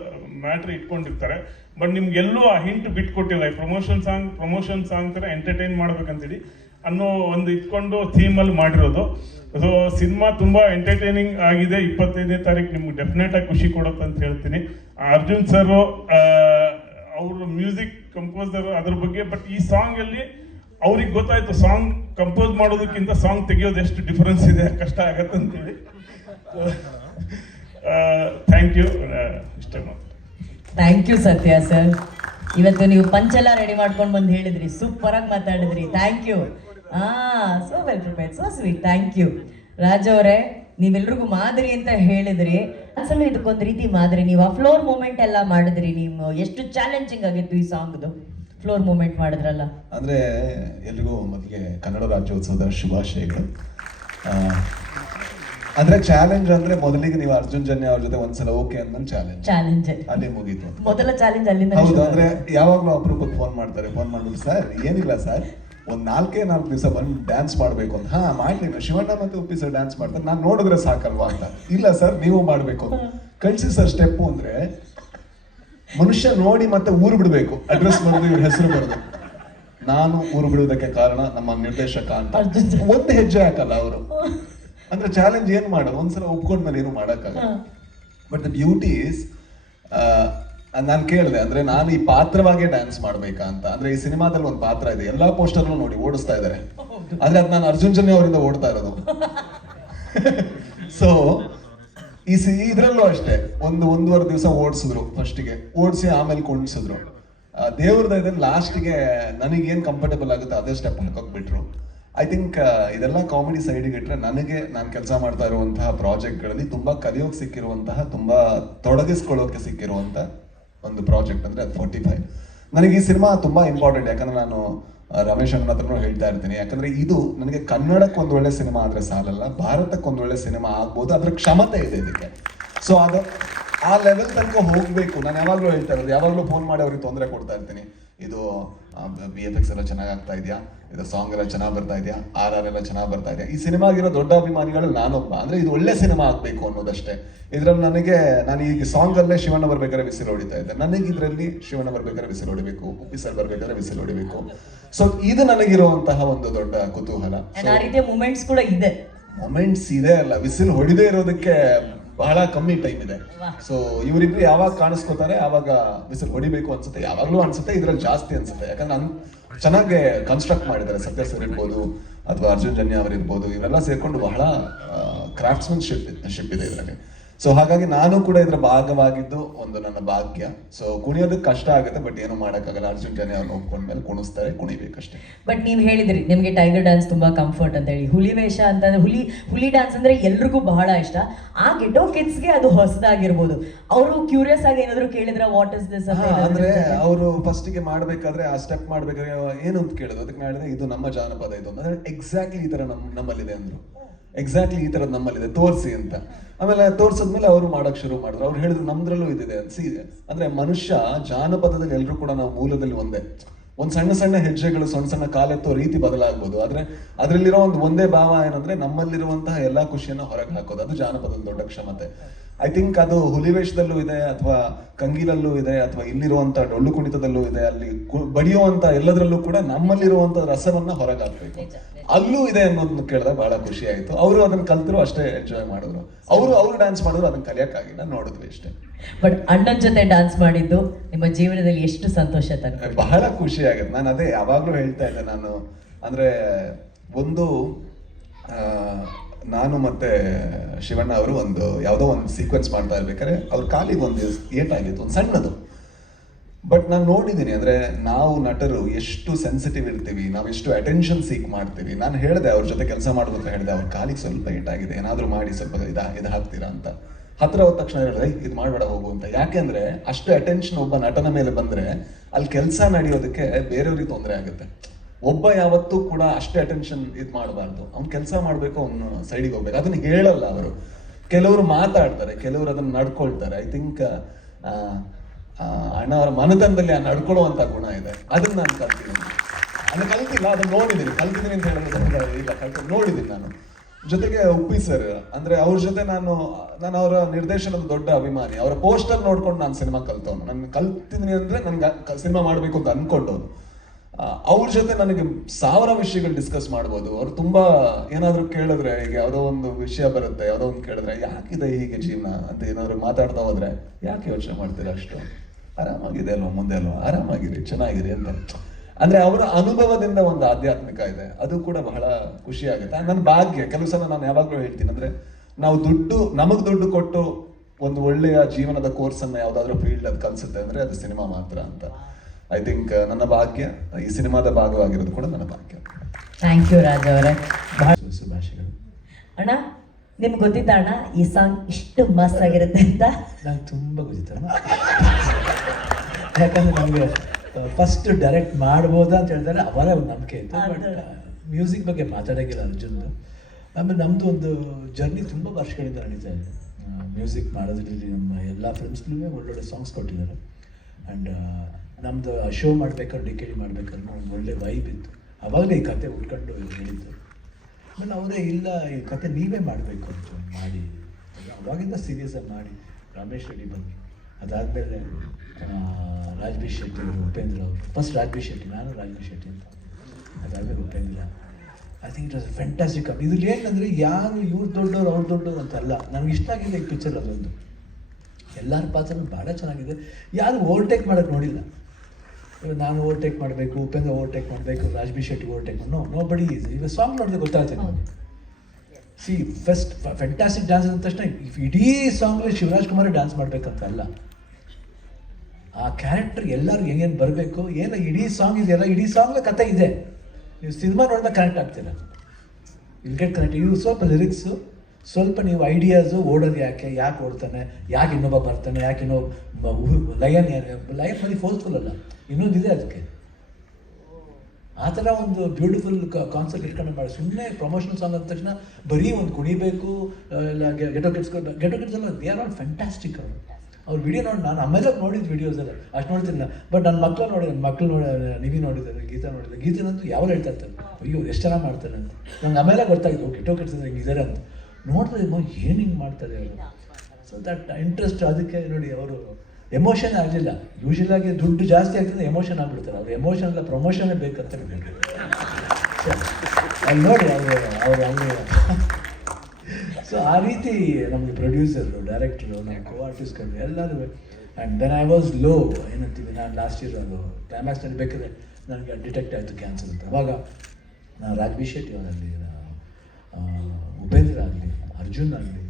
ಮ್ಯಾಟ್ರ್ ಇಟ್ಕೊಂಡಿರ್ತಾರೆ. ಬಟ್ ನಿಮ್ಗೆಲ್ಲೂ ಆ ಹಿಂಟ್ ಬಿಟ್ಕೊಟ್ಟಿಲ್ಲ. ಈ ಪ್ರಮೋಷನ್ ಸಾಂಗ್ ಥರ ಎಂಟರ್ಟೈನ್ ಮಾಡ್ಬೇಕಂತೇಳಿ ಅನ್ನೋ ಒಂದು ಇಟ್ಕೊಂಡು ಥೀಮಲ್ಲಿ ಮಾಡಿರೋದು. ಸೊ ಸಿನಿಮಾ ತುಂಬ ಎಂಟರ್ಟೈನಿಂಗ್ ಆಗಿದೆ. 25ನೇ ತಾರೀಕು ನಿಮ್ಗೆ ಡೆಫಿನೆಟ್ ಆಗಿ ಖುಷಿ ಕೊಡುತ್ತೆ ಅಂತ ಹೇಳ್ತೀನಿ. ಅರ್ಜುನ್ ಸರ್ ಅವರು ಮ್ಯೂಸಿಕ್ ಕಂಪೋಸರ್ ಅದ್ರ ಬಗ್ಗೆ, ಬಟ್ ಈ ಸಾಂಗ್ ಅಲ್ಲಿ ಅವ್ರಿಗೆ ಗೊತ್ತಾಯ್ತು ಸಾಂಗ್ ಕಂಪೋಸ್ ಮಾಡೋದಕ್ಕಿಂತ ಸಾಂಗ್ ತೆಗಿಯೋದು ಎಷ್ಟು ಡಿಫರೆನ್ಸ್ ಇದೆ, ಕಷ್ಟ ಆಗತ್ತೆ ಅಂತೇಳಿ. Thank you. ಇಷ್ಟೇ ಮಾತು. Thank you Satya sir. ಇವತ್ತು ನೀವು ಪಂಚೆಲ್ಲ ರೆಡಿ ಮಾಡ್ಕೊಂಡು ಬಂದು ಹೇಳಿದ್ರಿ, ಸೂಪರ್ ಆಗಿ ಮಾತಾಡಿದ್ರಿ. Thank you. So well prepared, so sweet. Thank you. Raj ಅವರೇ, ನೀವೆಲ್ರಿಗೂ ಮಾದರಿ ಅಂತ ಹೇಳಿದ್ರಿ. ಅಸಲು ಇದಕ್ಕೊಂದು ರೀತಿ ಮಾದರಿ. ನೀವು ಆ ಫ್ಲೋರ್ ಮೂಮೆಂಟ್ ಎಲ್ಲ ಮಾಡಿದ್ರಿ. ನೀವು ಎಷ್ಟು ಚಾಲೆಂಜಿಂಗ್ ಆಗಿತ್ತು ಈ ಸಾಂಗ್ದು ಫ್ಲೋರ್ ಮೂಮೆಂಟ್ ಮಾಡಿದ್ರಲ್ಲ. ಅಂದರೆ ಎಲ್ರಿಗೂ ಮೊದಲಿಗೆ ಕನ್ನಡ ರಾಜ್ಯೋತ್ಸವದ ಶುಭಾಶಯಗಳು. ಅಂದ್ರೆ ಚಾಲೆಂಜ್ ಅಂದ್ರೆ ಮೊದಲಿಗೆ ನೀವು ಅರ್ಜುನ್ ಜನ್ಯ ಅವ್ರ ಜೊತೆ ಒಂದ್ಸಲ ಓಕೆ ಅಂದ್ಮೇಲೆ ಚಾಲೆಂಜ್ ಅಲ್ಲಿ ಮುಗೀತು. ಮೊದಲ ಚಾಲೆಂಜ್ ಅಲ್ಲಿಂದ. ಹೌದು. ಅಂದ್ರೆ ಯಾವಾಗ್ಲೂ ಅಪರೂಪಕ್ಕೆ ಫೋನ್ ಮಾಡ್ಬಿಟ್ಟು ಸರ್ ಏನಿಲ್ಲ ಸರ್, ಒಂದ್ 4 ದಿವಸ ಬಂದು ಡ್ಯಾನ್ಸ್ ಮಾಡ್ಬೇಕು ಅಂತ. ಮಾಡ್ತೀನಿ, ಶಿವಣ್ಣ ಮತ್ತೆ ಉಪ್ಪಿ ಸರ್ ಡ್ಯಾನ್ಸ್ ಮಾಡ್ತಾರೆ, ನಾನು ನೋಡಿದ್ರೆ ಸಾಕಲ್ವಾ ಅಂತ. ಇಲ್ಲ ಸರ್ ನೀವು ಮಾಡ್ಬೇಕು, ಕಳ್ಸಿ ಸರ್ ಸ್ಟೆಪ್ ಅಂದ್ರೆ ಮನುಷ್ಯ ನೋಡಿ ಮತ್ತೆ ಊರು ಬಿಡ್ಬೇಕು, ಅಡ್ರೆಸ್ ಬರೋದು, ಇವ್ರ ಹೆಸರು ಬರೋದು. ನಾನು ಊರು ಬಿಡುವುದಕ್ಕೆ ಕಾರಣ ನಮ್ಮ ನಿರ್ದೇಶಕ ಅಂತ. ಒಂದು ಹೆಜ್ಜೆ ಹಾಕಲ್ಲ ಅವರು. ಅಂದ್ರೆ ಚಾಲೆಂಜ್ ಏನ್ ಮಾಡೋದು, ಒಂದ್ಸಲ ಒಪ್ಕೊಂಡ್ಮೇಲೆ ಏನು ಮಾಡಕ್ಕಾಗಲ್ಲ. ಬಟ್ ದ ಬ್ಯೂಟಿ ಇಸ್, ನಾನು ಕೇಳಿದೆ ಅಂದ್ರೆ ನಾನು ಈ ಪಾತ್ರವಾಗೇ ಡ್ಯಾನ್ಸ್ ಮಾಡ್ಬೇಕಾ ಅಂತ. ಅಂದ್ರೆ ಈ ಸಿನಿಮಾದಲ್ಲಿ ಒಂದು ಪಾತ್ರ ಇದೆ, ಎಲ್ಲಾ ಪೋಸ್ಟರ್ನು ನೋಡಿ ಓಡಿಸ್ತಾ ಇದ್ದಾರೆ, ಆದ್ರೆ ಅದು ನಾನು ಅರ್ಜುನ್ ಜನ್ಯ ಅವರಿಂದ ಓಡ್ತಾ ಇರೋದು. ಸೊ ಇದ್ರಲ್ಲೂ ಅಷ್ಟೇ, 1.5 ದಿವಸ ಓಡಿಸಿದ್ರು. ಫಸ್ಟಿಗೆ ಓಡಿಸಿ ಆಮೇಲೆ ಕುಣಿಸಿದ್ರು. ದೇವ್ರದ ಇದನ್ನ ಲಾಸ್ಟ್ಗೆ ನನಗೇನ್ ಕಂಫರ್ಟಬಲ್ ಆಗುತ್ತೆ ಅದೇ ಸ್ಟೆಪ್ ಹಾಕೋಕ್ ಬಿಟ್ರು. ಐ ಥಿಂಕ್ ಇದೆಲ್ಲ ಕಾಮಿಡಿ ಸೈಡಿಗೆ ಇಟ್ರೆ ನಾನು ಕೆಲಸ ಮಾಡ್ತಾ ಇರುವಂತಹ ಪ್ರಾಜೆಕ್ಟ್ಗಳಲ್ಲಿ ತುಂಬಾ ಕಲಿಯೋಕೆ ಸಿಕ್ಕಿರುವಂತಹ, ತುಂಬಾ ತೊಡಗಿಸ್ಕೊಳ್ಳೋಕೆ ಸಿಕ್ಕಿರುವಂತ ಒಂದು ಪ್ರಾಜೆಕ್ಟ್ ಅಂದ್ರೆ ಅದು 45. ನನಗೆ ಈ ಸಿನಿಮಾ ತುಂಬಾ ಇಂಪಾರ್ಟೆಂಟ್. ಯಾಕಂದ್ರೆ ನಾನು ರಮೇಶ್ ಅಣ್ಣನ ಹತ್ರನೂ ಹೇಳ್ತಾ ಇರ್ತೀನಿ, ಯಾಕಂದ್ರೆ ಇದು ನನಗೆ ಕನ್ನಡಕ್ಕೆ ಒಂದು ಒಳ್ಳೆ ಸಿನಿಮಾ ಆದ್ರೆ ಸಾಲಲ್ಲ, ಭಾರತಕ್ಕೆ ಒಂದು ಒಳ್ಳೆ ಸಿನಿಮಾ ಆಗ್ಬೋದು, ಅದ್ರ ಕ್ಷಮತೆ ಇದೆ ಇದಕ್ಕೆ. ಸೊ ಅದು ಆ ಲೆವೆಲ್ ತನಕ ಹೋಗ್ಬೇಕು. ನಾನು ಯಾವಾಗ್ಲೂ ಹೇಳ್ತಾ ಇರೋದು, ಯಾವಾಗ್ಲೂ ಫೋನ್ ಮಾಡಿ ಅವ್ರಿಗೆ ತೊಂದರೆ ಕೊಡ್ತಾ ಇರ್ತೀನಿ. ಇದು VFX ಎಲ್ಲ ಚೆನ್ನಾಗಿ ಆಗ್ತಾ ಇದೆಯಾ, ಇದು ಸಾಂಗ್ ಎಲ್ಲ ಚೆನ್ನಾಗಿ ಬರ್ತಾ ಇದೆಯಾ, RR ಎಲ್ಲ ಚೆನ್ನಾಗಿ ಬರ್ತಾ ಇದೆಯಾ. ಈ ಸಿನಿಮಾಗಿರೋ ದೊಡ್ಡ ಅಭಿಮಾನಿಗಳು ನಾನೊಬ್ಬ. ಅಂದ್ರೆ ಇದು ಒಳ್ಳೆ ಸಿನಿಮಾ ಆಗ್ಬೇಕು ಅನ್ನೋದಷ್ಟೇ. ಇದ್ರಲ್ಲಿ ನಾನು ಈಗ ಸಾಂಗ್ ಅಲ್ಲೇ ಶಿವಣ್ಣ ಬರ್ಬೇಕಾದ್ರೆ ವಿಸಿಲ್ ಹೊಡಿತಾ ಇದ್ದೆ, ನನಗೆ ಇದರಲ್ಲಿ ಶಿವಣ್ಣ ಬರ್ಬೇಕಾದ್ರೆ ವಿಸಿಲ್ ಹೊಡಿಬೇಕು, ಉಪ್ಪಿ ಸರ್ ಬರ್ಬೇಕಾದ್ರೆ ವಿಸಿಲ್ ಹೊಡಿಬೇಕು. ಸೊ ಇದು ನನಗಿರುವಂತಹ ಒಂದು ದೊಡ್ಡ ಕುತೂಹಲ. ಆ ರೀತಿಯ ಮೂಮೆಂಟ್ಸ್ ಕೂಡ ಇದೆ. ಮೊಮೆಂಟ್ಸ್ ಇದೆ ಅಲ್ಲ, ವಿಸಿಲ್ ಹೊಡಿದೇ ಇರೋದಕ್ಕೆ ಬಹಳ ಕಮ್ಮಿ ಟೈಮ್ ಇದೆ. ಸೊ ಇವರಿಬ್ರು ಯಾವಾಗ ಕಾಣಿಸ್ಕೋತಾರೆ ಆವಾಗ ವಿಸಿಲ್ ಹೊಡಿಬೇಕು ಅನ್ಸುತ್ತೆ, ಯಾವಾಗ್ಲೂ ಅನ್ಸುತ್ತೆ. ಇದ್ರಲ್ಲಿ ಜಾಸ್ತಿ ಅನ್ಸುತ್ತೆ, ಯಾಕಂದ್ರೆ ಚೆನ್ನಾಗಿ ಕನ್ಸ್ಟ್ರಕ್ಟ್ ಮಾಡಿದ್ದಾರೆ. ಸತ್ಯ ಸರ್ ಇರ್ಬೋದು ಅಥವಾ ಅರ್ಜುನ್ ಜನ್ಯ ಅವರು ಇರ್ಬೋದು, ಇವರೆಲ್ಲ ಸೇರ್ಕೊಂಡು ಬಹಳ ಕ್ರಾಫ್ಟ್ಸ್ಮನ್ಶಿಪ್ ಇದೆ ಇದರಲ್ಲಿ. ಸೊ ಹಾಗಾಗಿ ನಾನು ಕೂಡ ಇದರ ಭಾಗವಾಗಿದ್ದು ಒಂದು ನನ್ನ ಭಾಗ್ಯ. ಸೊ ಕುಣಿಯೋದಕ್ಕೆ ಕಷ್ಟ ಆಗುತ್ತೆ, ಬಟ್ ಏನು ಮಾಡೋಕ್ಕಾಗಲ್ಲ. ಅರ್ಜುನ್ ಜನ್ಯ ಅವ್ರು ಒಪ್ಕೊಂಡ್ಮೇಲೆ ಕುಣಿಸ್ತಾರೆ, ಕುಣಿಬೇಕಷ್ಟೇ. ಬಟ್ ನೀವು ಹೇಳಿದ್ರಿ ನಿಮಗೆ ಟೈಗರ್ ಡ್ಯಾನ್ಸ್ ತುಂಬಾ ಕಂಫರ್ಟ್ ಅಂತ ಹೇಳಿ. ಹುಲಿ ವೇಷ ಅಂತಂದ್ರೆ ಹುಲಿ ಡ್ಯಾನ್ಸ್ ಅಂದ್ರೆ ಎಲ್ರಿಗೂ ಬಹಳ ಇಷ್ಟ. ಆ ಗೆಟೋ ಕಿಡ್ಸ್ಗೆ ಅದು ಹೊಸದಾಗಿರ್ಬೋದು. ಅವರು ಕ್ಯೂರಿಯಸ್ ಆಗಿ ಏನಾದ್ರು ಕೇಳಿದ್ರ ವಾಟ್ ಇಸ್ ದಿಸ್ ಅಂದ್ರೆ ಅವರು ಫಸ್ಟಿಗೆ ಮಾಡ್ಬೇಕಾದ್ರೆ ಆ ಸ್ಟೆಪ್ ಮಾಡ್ಬೇಕಾದ್ರೆ ಏನು ಅಂತ ಕೇಳಿದ್ರು. ಅದಕ್ಕೆ ಮಾಡಿದ್ರೆ ಇದು ನಮ್ಮ ಜಾನಪದ ಇದು ಅಂದ್ರೆ ಎಕ್ಸಾಕ್ಟ್ಲಿ ಈ ತರ ನಮ್ಮಲ್ಲಿದೆ ಅಂದ್ರು. ಎಕ್ಸಾಕ್ಟ್ಲಿ ಈ ತರದ್ ನಮ್ಮಲ್ಲಿದೆ, ತೋರಿಸಿ ಅಂತ. ಆಮೇಲೆ ತೋರ್ಸದ್ಮೇಲೆ ಅವರು ಮಾಡಕ್ ಶುರು ಮಾಡಿದ್ರು. ಅವ್ರು ಹೇಳಿದ್ರು ನಮ್ದ್ರಲ್ಲೂ ಇದಿದೆ ಅನ್ಸಿದೆ. ಅಂದ್ರೆ ಮನುಷ್ಯ ಜಾನಪದದಲ್ಲಿ ಎಲ್ಲರೂ ಕೂಡ ನಾವು ಮೂಲದಲ್ಲಿ ಒಂದೇ. ಒಂದ್ ಸಣ್ಣ ಹೆಜ್ಜೆಗಳು, ಸಣ್ಣ ಕಾಲೆತ್ತೋ ರೀತಿ ಬದಲಾಗ್ಬೋದು, ಆದ್ರೆ ಅದ್ರಲ್ಲಿರೋ ಒಂದೇ ಭಾವ ಏನಂದ್ರೆ ನಮ್ಮಲ್ಲಿರುವಂತಹ ಎಲ್ಲಾ ಖುಷಿಯನ್ನ ಹೊರಗೆ ಹಾಕೋದು. ಅದು ಜಾನಪದದ ದೊಡ್ಡ ಕ್ಷಮತೆ. ಐ ಥಿಂಕ್ ಅದು ಹುಲಿವೇಷದಲ್ಲೂ ಇದೆ, ಅಥವಾ ಕಂಗೀಲಲ್ಲೂ ಇದೆ, ಅಥವಾ ಇಲ್ಲಿರುವಂತ ಡೊಳ್ಳು ಕುಣಿತದಲ್ಲೂ ಇದೆ. ಅಲ್ಲಿ ಬಡಿಯುವಂತ ಎಲ್ಲದರಲ್ಲೂ ಕೂಡ ನಮ್ಮಲ್ಲಿರುವಂತ ರಸವನ್ನ ಹೊರಗೆ ಹಾಕ್ಬೇಕು, ಅಲ್ಲೂ ಇದೆ ಅನ್ನೋದನ್ನ ಕೇಳಿದ್ರೆ ಬಹಳ ಖುಷಿ ಆಯ್ತು. ಅವರು ಅದನ್ನ ಕಲ್ತರು, ಅಷ್ಟೇ ಎಂಜಾಯ್ ಮಾಡಿದ್ರು. ಅವರು ಡ್ಯಾನ್ಸ್ ಮಾಡಿದ್ರು, ಅದನ್ನ ಕಲಿಯಕ್ಕಾಗಿಲ್ಲ, ನೋಡಿದ್ವಿ ಅಷ್ಟೇ. ಬಟ್ ಅಣ್ಣನ ಜೊತೆ ಡ್ಯಾನ್ಸ್ ಮಾಡಿದ್ದು ನಿಮ್ಮ ಜೀವನದಲ್ಲಿ ಎಷ್ಟು ಸಂತೋಷ ತಂದು? ಬಹಳ ಖುಷಿ ಆಗುತ್ತೆ. ನಾನು ಅದೇ ಯಾವಾಗ್ಲೂ ಹೇಳ್ತಾ ಇದ್ದೆ, ನಾನು ಅಂದ್ರೆ ಒಂದು ನಾನು ಮತ್ತೆ ಶಿವಣ್ಣ ಅವರು ಒಂದು ಯಾವುದೋ ಒಂದು ಸೀಕ್ವೆನ್ಸ್ ಮಾಡ್ತಾ ಇರ್ಬೇಕಾದ್ರೆ ಅವ್ರ ಕಾಲಿಗೆ ಒಂದು ಏಟಾಗಿತ್ತು, ಒಂದು ಸಣ್ಣದು. ಬಟ್ ನಾನು ನೋಡಿದ್ದೀನಿ, ಅಂದರೆ ನಾವು ನಟರು ಎಷ್ಟು ಸೆನ್ಸಿಟಿವ್ ಇರ್ತೀವಿ, ನಾವು ಎಷ್ಟು ಅಟೆನ್ಷನ್ ಸೀಕ್ ಮಾಡ್ತೀವಿ. ನಾನು ಹೇಳಿದೆ ಅವ್ರ ಜೊತೆ ಕೆಲಸ ಮಾಡ್ಬೇಕು, ಹೇಳಿದೆ ಅವ್ರ ಕಾಲಿಗೆ ಸ್ವಲ್ಪ ಏಟಾಗಿದೆ, ಏನಾದರೂ ಮಾಡಿ ಸ್ವಲ್ಪ ಇದು ಹಾಕ್ತೀರಾ ಅಂತ. ಹತ್ರ ಹೋದ ತಕ್ಷಣ ಹೇಳಿದ್ರೆ ಇದು ಮಾಡಬೇಡ ಹೋಗು ಅಂತ. ಯಾಕೆಂದ್ರೆ ಅಷ್ಟು ಅಟೆನ್ಷನ್ ಒಬ್ಬ ನಟನ ಮೇಲೆ ಬಂದ್ರೆ ಅಲ್ಲಿ ಕೆಲಸ ನಡೆಯೋದಕ್ಕೆ ಬೇರೆಯವ್ರಿಗೆ ತೊಂದರೆ ಆಗುತ್ತೆ. ಒಬ್ಬ ಯಾವತ್ತೂ ಕೂಡ ಅಷ್ಟೇ ಅಟೆನ್ಷನ್ ಇದು ಮಾಡಬಾರ್ದು. ಅವ್ನು ಕೆಲಸ ಮಾಡಬೇಕು, ಅವ್ನು ಸೈಡಿಗೆ ಹೋಗ್ಬೇಕು. ಅದನ್ನ ಹೇಳಲ್ಲ ಅವರು. ಕೆಲವರು ಮಾತಾಡ್ತಾರೆ, ಕೆಲವರು ಅದನ್ನ ನಡ್ಕೊಳ್ತಾರೆ. ಐ ಥಿಂಕ್ ಅಣ್ಣ ಅವರ ಮನತನದಲ್ಲಿ ಆ ನಡ್ಕೊಳ್ಳುವಂತ ಗುಣ ಇದೆ. ಅದನ್ನ ನಾನು ಕಲ್ತಿದ್ದೀನಿ. ಅದನ್ನ ಕಲ್ತಿಲ್ಲ, ಅದನ್ನ ನೋಡಿದ್ದೀನಿ. ಕಲ್ತಿದ್ದೀನಿ ಅಂತ ಹೇಳಿದ್ರೆ ಇಲ್ಲ, ನೋಡಿದ್ದೀನಿ ನಾನು. ಜೊತೆಗೆ ಉಪ್ಪಿ ಸರ್, ಅಂದ್ರೆ ಅವ್ರ ಜೊತೆ ನಾನು ಅವರ ನಿರ್ದೇಶನದ ದೊಡ್ಡ ಅಭಿಮಾನಿ. ಅವರ ಪೋಸ್ಟರ್ ನೋಡ್ಕೊಂಡು ನಾನು ಸಿನಿಮಾ ಕಲ್ತವನು. ನಾನು ಕಲ್ತಿದ್ದೀನಿ ಅಂದ್ರೆ ನನ್ಗೆ ಸಿನಿಮಾ ಮಾಡಬೇಕು ಅಂತ ಅನ್ಕೊಂಡವನು. ಅವ್ರ ಜೊತೆ ನನಗೆ 1000 ವಿಷಯಗಳು ಡಿಸ್ಕಸ್ ಮಾಡ್ಬೋದು. ಅವ್ರು ತುಂಬಾ ಏನಾದ್ರು ಕೇಳಿದ್ರೆ, ಈಗ ಯಾವುದೋ ಒಂದು ವಿಷಯ ಬರುತ್ತೆ, ಯಾವುದೋ ಒಂದು ಕೇಳಿದ್ರೆ ಯಾಕಿದೆ ಹೀಗೆ ಜೀವನ ಅಂತ ಏನಾದ್ರು ಮಾತಾಡ್ತಾ ಹೋದ್ರೆ, ಯಾಕೆ ಯೋಚನೆ ಮಾಡ್ತೀರಾ, ಅಷ್ಟು ಆರಾಮಾಗಿದೆ ಅಲ್ವಾ, ಮುಂದೆ ಅಲ್ವಾ, ಆರಾಮಾಗಿರಿ, ಚೆನ್ನಾಗಿರಿ ಅಂತ. ಅಂದ್ರೆ ಅವರ ಅನುಭವದಿಂದ ಒಂದು ಆಧ್ಯಾತ್ಮಿಕ ಇದೆ. ಅದು ಕೂಡ ಬಹಳ ಖುಷಿ ಆಗುತ್ತೆ. ನನ್ನ ಭಾಗ್ಯ. ಕೆಲವು ಸಲ ನಾನು ಯಾವಾಗಲೂ ಹೇಳ್ತೀನಿ, ಅಂದ್ರೆ ನಾವು ನಮಗ್ ದುಡ್ಡು ಕೊಟ್ಟು ಒಂದು ಒಳ್ಳೆಯ ಜೀವನದ ಕೋರ್ಸ್ ಅನ್ನ ಯಾವ್ದಾದ್ರು ಫೀಲ್ಡ್ ಅದು ಕಲ್ಸುತ್ತೆ ಅಂದ್ರೆ ಅದು ಸಿನಿಮಾ ಮಾತ್ರ ಅಂತ. ಐ ಥಿಂಕ್ ನನ್ನ ಭಾಗ್ಯ, ಈ ಸಿನಿಮಾದ ಭಾಗವಾಗಿರೋದು ಕೂಡ ನನ್ನ ಭಾಗ್ಯ. ಥ್ಯಾಂಕ್ ಯು ರಾಜ್ ಅವರೇ. ಭಾಷೆಗಳು ಅಣ್ಣ, ನಿಮ್ಗೆ ಗೊತ್ತಿತ್ತ ಅಣ್ಣ ಈ ಸಾಂಗ್ ಇಷ್ಟು ಮಸ್ತ್ ಆಗಿರುತ್ತೆ ಅಂತ? ನಂಗೆ ತುಂಬ ಗೊತ್ತಿತ್ತು. ಯಾಕಂದ್ರೆ ನಮಗೆ ಫಸ್ಟ್ ಡೈರೆಕ್ಟ್ ಮಾಡ್ಬೋದಾ ಅಂತ ಹೇಳಿದ್ರೆ ಅವರೇ ಒಂದು ನಂಬಿಕೆ ಇತ್ತು. ಬಟ್ ಮ್ಯೂಸಿಕ್ ಬಗ್ಗೆ ಮಾತಾಡೋಂಗಿಲ್ಲ ಅರ್ಜುನ್ದು. ಆಮೇಲೆ ನಮ್ಮದು ಒಂದು ಜರ್ನಿ ತುಂಬ ವರ್ಷಗಳಿಂದ ನಡೀತಾ ಇದೆ ಮ್ಯೂಸಿಕ್ ಮಾಡೋದ್ರಲ್ಲಿ. ನಮ್ಮ ಎಲ್ಲ ಫ್ರೆಂಡ್ಸ್ಗೂ ಒಳ್ಳೊಳ್ಳೆ ಸಾಂಗ್ಸ್ ಕೊಟ್ಟಿದ್ದಾರೆ. ಆ್ಯಂಡ್ ನಮ್ಮದು ಶೋ ಮಾಡ್ಬೇಕಾದ್ರೆ DKD ಮಾಡ್ಬೇಕಾದ್ರೆ ಒಂದು ಒಳ್ಳೆ ವೈಬ್ ಇತ್ತು. ಅವಾಗಲೇ ಈ ಕತೆ ಉಟ್ಕೊಂಡು ಹೇಳಿದ್ದು. ಆಮೇಲೆ ಅವರೇ ಇಲ್ಲ, ಈ ಕತೆ ನೀವೇ ಮಾಡಬೇಕು ಅಂತ ಮಾಡಿ ಅವಾಗಿಂದ ಸೀರಿಯಸ್ಸಾಗಿ ಮಾಡಿ ರಮೇಶ್ ರೆಡ್ಡಿ ಬಂದು, ಅದಾದಮೇಲೆ ರಾಜ್ ಬಿ ಶೆಟ್ಟಿ ಅವರು, ಉಪೇಂದ್ರ ಅವರು. ಫಸ್ಟ್ ರಾಜ್ ಬಿ ಶೆಟ್ಟಿ, ನಾನು ರಾಜ್ ಬಿ ಶೆಟ್ಟಿ ಅಂತ. ಅದಾದಮೇಲೆ Upendra. I think it was fantastic. ಇದ್ರಲ್ಲಿ ಏನಂದರೆ ಯಾರು ಇವ್ರು ದೊಡ್ಡವ್ರು ಅವ್ರು ದೊಡ್ಡವ್ರು ಅಂತಲ್ಲ. ನನಗೆ ಇಷ್ಟ ಆಗಿದೆ ಈ ಪಿಕ್ಚರ್. ಅದೊಂದು ಎಲ್ಲರ ಪಾತ್ರನೂ ಭಾಳ ಚೆನ್ನಾಗಿದೆ. ಯಾರು ಓವರ್ಟೇಕ್ ಮಾಡೋಕ್ಕೆ ನೋಡಿಲ್ಲ. ನಾನು ಓವರ್ಟೇಕ್ ಮಾಡಬೇಕು, ಉಪೇಂದ್ರ ಓವರ್ಟೇಕ್ ಮಾಡಬೇಕು, ರಾಜ್ ಬಿ ಶೆಟ್ಟಿ ಓವರ್ಟೇಕ್ ಮಾಡಿ, ನೋ ಬಡಿ ಈಸ್. ಈಗ ಸಾಂಗ್ ನೋಡಿದ್ರೆ ಗೊತ್ತಾಗುತ್ತೆ ನನಗೆ. ಸಿ ಫಸ್ಟ್ ಫ್ಯಾಂಟಾಸ್ಟಿಕ್ ಡ್ಯಾನ್ಸ್ ಅಂದ ತಕ್ಷಣ ಇಡೀ ಸಾಂಗಲ್ಲಿ ಶಿವರಾಜ್ ಕುಮಾರ್ ಡ್ಯಾನ್ಸ್ ಮಾಡಬೇಕಂತಲ್ಲ. ಆ ಕ್ಯಾರೆಕ್ಟರ್ ಎಲ್ಲರೂ ಹೆಂಗೇನು ಬರಬೇಕು, ಏನೋ ಇಡೀ ಸಾಂಗ್ ಇದೆಯಲ್ಲ, ಇಡೀ ಸಾಂಗ್ಲ ಕಥೆ ಇದೆ. ನೀವು ಸಿನಿಮಾ ನೋಡಿದಾಗ ಕನೆಕ್ಟ್ ಆಗ್ತೀರ, ವಿಲ್ ಗೆಟ್ ಕನೆಕ್ಟ್. ಇವು ಸ್ವಲ್ಪ ಲಿರಿಕ್ಸು, ಸ್ವಲ್ಪ ನೀವು ಐಡಿಯಾಸು, ಓಡೋದು ಯಾಕೆ ಓಡ್ತಾನೆ, ಯಾಕೆ ಇನ್ನೊಬ್ಬ ಬರ್ತಾನೆ, ಯಾಕೆ ಇನ್ನೊಬ್ಬ ಲಯನ್ ಬರೀ ಫೋರ್ಸ್ಫುಲ್ ಅಲ್ಲ, ಇನ್ನೊಂದಿದೆ ಅದಕ್ಕೆ. ಆ ಥರ ಒಂದು ಬ್ಯೂಟಿಫುಲ್ ಕಾನ್ಸೆಪ್ಟ್ ಇಟ್ಕೊಂಡು ಮಾಡಿ. ಸುಮ್ಮನೆ ಪ್ರಮೋಷನಲ್ ಸಾಂಗ್ ಅಂದ ತಕ್ಷಣ ಬರೀ ಒಂದು ಕುಣಿಬೇಕು, ಇಲ್ಲ ಗೆಟೋ ಕಿಡ್ಸ್ ಎಲ್ಲ ದೇ ಆರ್ ಆಲ್ ಫ್ಯಾಂಟಾಸ್ಟಿಕ್. ಅವ್ರ ವಿಡಿಯೋ ನೋಡಿ ನಾನು ಆಮೇಲೆ ನೋಡಿದ್ದು ವೀಡಿಯೋಸ್ ಎಲ್ಲ ಅಷ್ಟು ನೋಡ್ತಿಲ್ಲ. ಬಟ್ ನನ್ನ ಮಕ್ಕಳು ನೋಡಿ, ನನ್ನ ಮಕ್ಕಳು ನೋಡಿ, ನಿವಿ ನೋಡಿದ್ದಾರೆ, ಗೀತಾ ನೋಡಿದ್ದಾರೆ. ಗೀತನಂತೂ ಯಾವಾಗ ಹೇಳ್ತಾ ಇರ್ತಾರೆ, ಅಯ್ಯೋ ಎಷ್ಟು ಚೆನ್ನಾಗಿ ಮಾಡ್ತಾರೆ ಅಂತ. ನಂಗೆ ಆಮೇಲೆ ಗೊತ್ತಾಗಿದ್ದು ಗೆಟೋ ಕಿಡ್ಸ್ ಅಂದ್ರೆ ಹಿಂಗಿದ್ದಾರೆ ಅಂತ. ನೋಡಿದ್ರೆ ಏನು ಹಿಂಗೆ ಮಾಡ್ತಾರೆ ಅವರು. So that interest. ಅದಕ್ಕೆ ನೋಡಿ ಅವರು ಎಮೋಷನ್ ಆಗಲಿಲ್ಲ. ಯೂಶಲಾಗಿ ದುಡ್ಡು ಜಾಸ್ತಿ ಆಗ್ತದೆ, ಎಮೋಷನ್ ಆಗ್ಬಿಡ್ತಾರೆ. ಅವ್ರು ಎಮೋಷನ್ ಎಲ್ಲ ಪ್ರಮೋಷನ್ನೇ ಬೇಕಂತ ಬೇಕು. ಅಲ್ಲಿ ನೋಡಿ ಅವರು ಅಲ್ಲಿ. ಸೊ ಆ ರೀತಿ ನಮಗೆ ಪ್ರೊಡ್ಯೂಸರು, ಡೈರೆಕ್ಟರು, ನಮ್ಮ ಕೋ ಆರ್ಟಿಸ್ಟ್ಗಳು ಎಲ್ಲರೂ. And then I was low, ಏನಂತೀವಿ, ನಾನು ಲಾಸ್ಟ್ ಇಯರ್ ಅದು ಕ್ಲೈಮ್ಯಾಕ್ಸ್ನಲ್ಲಿ ಬೇಕಾದ್ರೆ ನನಗೆ ಡಿಟೆಕ್ಟ್ ಆಯಿತು ಕ್ಯಾನ್ಸರ್ ಅಂತ. ಅವಾಗ ನಾನು ರಾಜ್ ಬಿ ಶೆಟ್ಟಿ ಅವರಲ್ಲಿ, ಉಪೇಂದ್ರ ಆಗಲಿ, ಅರ್ಜುನ್ ಆಗಲಿ,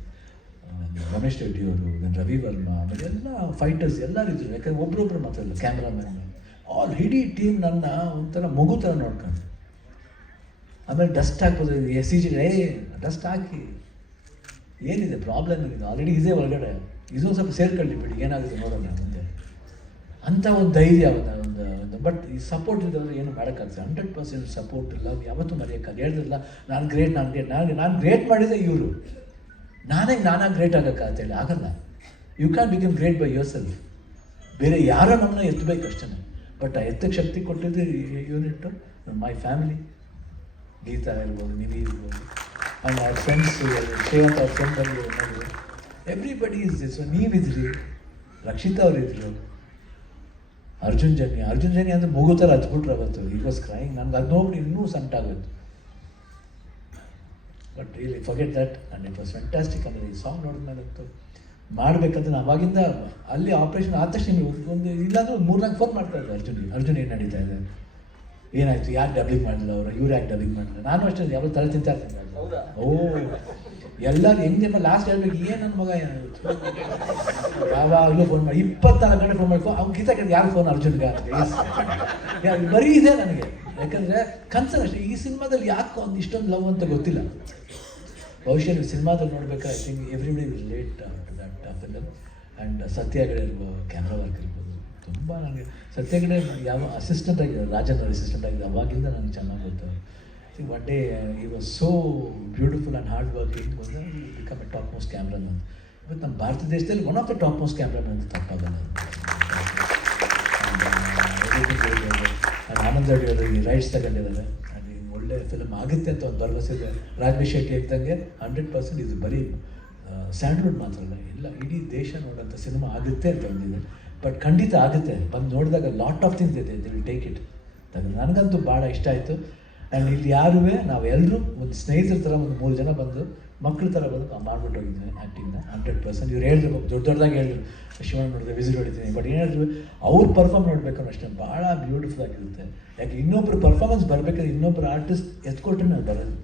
ರಮೇಶ್ ರೆಡ್ಡಿ ಅವರು, ರವಿ ವರ್ಮ, ಆಮೇಲೆ ಎಲ್ಲ ಫೈಟರ್ಸ್ ಎಲ್ಲರೂ ಇದ್ರು. ಯಾಕಂದರೆ ಒಬ್ರೊಬ್ರು ಮಾತಾಡಲ್ಲ, ಕ್ಯಾಮ್ರಾಮನ್, ಆಲ್ ಇಡೀ ಟೀಮ್ ನನ್ನ ಒಂಥರ ಮಗು ಥರ ನೋಡ್ಕೊಂಡು. ಆಮೇಲೆ ಡಸ್ಟ್ ಹಾಕ್ಬೋದು, SCG ಡಸ್ಟ್ ಹಾಕಿ ಏನಿದೆ ಪ್ರಾಬ್ಲಮ್ ಏನಿದೆ, ಆಲ್ರೆಡಿ ಇದೆ ಒಳಗಡೆ, ಇದೊಂದು ಸ್ವಲ್ಪ ಸೇರ್ಕೊಳ್ಳಿ ಬಿಡಿ, ಏನಾಗುತ್ತೆ ನೋಡೋಣ ಮುಂದೆ ಅಂತ ಒಂದು ಧೈರ್ಯ ಒಂದು. ಬಟ್ ಈ ಸಪೋರ್ಟ್ ಇದ್ದವರು ಏನು ಮಾಡೋಕ್ಕಾಗ್ತದೆ. 100% ಸಪೋರ್ಟ್ ಲವ್ ಯಾವತ್ತೂ ಮರೆಯೋಕ್ಕಾಗ. ಹೇಳಿದ್ರಲ್ಲ ನಾನು ಗ್ರೇಟ್ ಮಾಡಿದೆ ಇವರು. ನಾನಾಗಿ ಗ್ರೇಟ್ ಆಗೋಕ್ಕಾಗತ್ತೆ ಹೇಳಿ, ಆಗಲ್ಲ. You can become great by yourself. ಬೇರೆ ಯಾರೋ ನಮ್ಮನ್ನ ಎತ್ತಬೇಕು ಅಷ್ಟೇ. ಬಟ್ ಆ ಎತ್ತಕ್ಕೆ ಶಕ್ತಿ ಕೊಟ್ಟಿದ್ದು ಯೂನಿಟ್ಟು ಮೈ ಫ್ಯಾಮಿಲಿ. ಗೀತಾ ಇರ್ಬೋದು, ನಿವಿ ಇರ್ಬೋದು, ಆ್ಯಂಡ್ ಅವ್ರ ಫ್ರೆಂಡ್ಸ್, ಶ್ರೇವಂತ್ ಅವ್ರ ಫ್ರೆಂಡ್ ಬಂದು ಎವ್ರಿಬಡಿ ಈಸ್ ದಿಸ್. ನೀವಿದ್ರಿ, ರಕ್ಷಿತಾ ಅವರಿದ್ರು, ಅರ್ಜುನ್ ಜನಿ ಅಂದರೆ ಮಗು ಥರ ಹಚ್ಬಿಟ್ರು ಅವತ್ತು. ಈ ವಾಸ್ ಕ್ರೈಂಗ್. ನನಗೆ ಅದು ನೋಡಿ ಇನ್ನೂ ಸಂಟಾಗೋದು. But really forget that. And it was fantastic. ಅಂದರೆ ಈ ಸಾಂಗ್ ನೋಡಿದ್ಮೇಲಂತೂ ಮಾಡಬೇಕಂದ್ರೆ ನಾನು ಅವಾಗಿಂದ ಅಲ್ಲಿ ಆಪ್ರೇಷನ್ ಆದ ತಕ್ಷಣ ಒಂದು ಇಲ್ಲಾಂದ್ರೆ 3-4 ಫೋನ್ ಮಾಡ್ತಾ ಇದ್ದೆ ಅರ್ಜುನ್ ಏನು ನಡೀತಾ ಇದೆ, ಏನಾಯ್ತು, ಯಾಕೆ ಡಬ್ಬಿಂಗ್ ಮಾಡಲಿಲ್ಲ ಅವರು, ಇವ್ರು ಯಾಕೆ ಡಬ್ಬಿಂಗ್ ಮಾಡಲಿಲ್ಲ. ನಾನು ಅಷ್ಟೇ ಯಾವಾಗ ತಲೆ ತಿಂತಾ ಇರ್ತೀನಿ. ಓ ಎಲ್ಲರೂ ಹೆಂಗೆ ಲಾಸ್ಟ್ ಹೇಳ್ಬೇಕು, ಏನು ನನ್ನ ಮಗ ಯಾವಾಗಲೂ ಫೋನ್ ಮಾಡಿ 24 ಗಂಟೆ ಫೋನ್ ಮಾಡ್ಕೊ. ಅವ್ನು ಗೀತಾ ಕಡೆ ಯಾರು ಫೋನ್ ಅರ್ಜುನ್ಗೆ ಬರೀ ಇದೆ ನನಗೆ. ಯಾಕಂದರೆ ಕನ್ಸನ್ ಅಷ್ಟೇ. ಈ ಸಿನಿಮಾದಲ್ಲಿ ಯಾಕೆ ಒಂದು ಇಷ್ಟೊಂದು ಲವ್ ಅಂತ ಗೊತ್ತಿಲ್ಲ. ಬಹುಶಃ ನೀವು ಸಿನಿಮಾದಲ್ಲಿ ನೋಡ್ಬೇಕಾದ್ರೆ I think everybody will relate to that film. And Satya Hegde ಇರ್ಬೋದು, ಕ್ಯಾಮ್ರಾ ವರ್ಕ್ ಇರ್ಬೋದು, ತುಂಬ ನನಗೆ ಸತ್ಯ ಹೆಗಡೆ ಯಾವ ಅಸಿಸ್ಟೆಂಟ್ ಆಗಿದ್ದಾರೆ, ರಾಜನ್ ಅವ್ರ ಅಸಿಸ್ಟೆಂಟ್ ಆಗಿದೆ, ಅವಾಗಿಂದ ನನಗೆ ಚೆನ್ನಾಗಿ ಗೊತ್ತು. ಒನ್ ಡೇ ಈ was so beautiful and hard working, become A top most cameraman. ಇವತ್ತು ನಮ್ಮ ಭಾರತ ದೇಶದಲ್ಲಿ one of the top most cameraman ಅಂತ ತಪ್ಪಾಗಲ್ಲ. ಆನಂದ್ ಅಡಿ ಅವರು ಈ ರೈಟ್ಸ್ ತಗೊಂಡಿದ್ದಾರೆ. ಅದು ಒಳ್ಳೆ ಫಿಲಮ್ ಆಗುತ್ತೆ ಅಂತ ಒಂದು ಭರವಸೆ ಇದೆ. ರಾಜೇಶ್ ಶೆಟ್ಟಿ ಹೇಳ್ದಂಗೆ 100% ಇದು ಬರೀ ಸ್ಯಾಂಡಲ್ವುಡ್ ಮಾತ್ರ ಅಲ್ಲ, ಇಲ್ಲ ಇಡೀ ದೇಶ ನೋಡೋಂಥ ಸಿನಿಮಾ ಆಗುತ್ತೆ ಅಂತ ಒಂದಿದೆ. ಬಟ್ ಖಂಡಿತ ಆಗುತ್ತೆ. ಬಂದು ನೋಡಿದಾಗ ಲಾಟ್ ಆಫ್ ಥಿಂಗ್ಸ್ ಇದೆ, ದೇ ವಿಲ್ ಟೇಕ್ ಇಟ್. ನನಗಂತೂ ಭಾಳ ಇಷ್ಟ ಆಯಿತು. ಆ್ಯಂಡ್ ಇಲ್ಲಿ ಯಾರೂ ನಾವೆಲ್ಲರೂ ಒಂದು ಸ್ನೇಹಿತರ ಥರ ಒಂದು 3 ಜನ ಬಂದು ಮಕ್ಕಳ ಥರ ಬಂದು ಮಾಡ್ಬಿಟ್ಟು ಹೋಗಿದ್ದೀನಿ ಆ್ಯಕ್ಟಿಂಗ್ನ 100%. ಇವ್ರು ಹೇಳಿದ್ರು ದೊಡ್ಡದಾಗಿ ಹೇಳಿದ್ರು, ಶಿವಣ್ಣ ನೋಡಿದೆ, ವಿಸಿಟ್ ಹೊಡಿತೀನಿ. ಬಟ್ ಏನು ಹೇಳಿದ್ರು, ಅವ್ರು ಪರ್ಫಾರ್ಮ್ ನೋಡಬೇಕು ಅಷ್ಟೇ, ಭಾಳ ಬ್ಯೂಟಿಫುಲ್ ಆಗಿರುತ್ತೆ. ಯಾಕೆ ಇನ್ನೊಬ್ರು ಪರ್ಫಾರ್ಮೆನ್ಸ್ ಬರಬೇಕಾದ್ರೆ ಇನ್ನೊಬ್ರು ಆರ್ಟಿಸ್ಟ್ ಎತ್ಕೊಟ್ರೆ ನಾನು ಬರೋದು.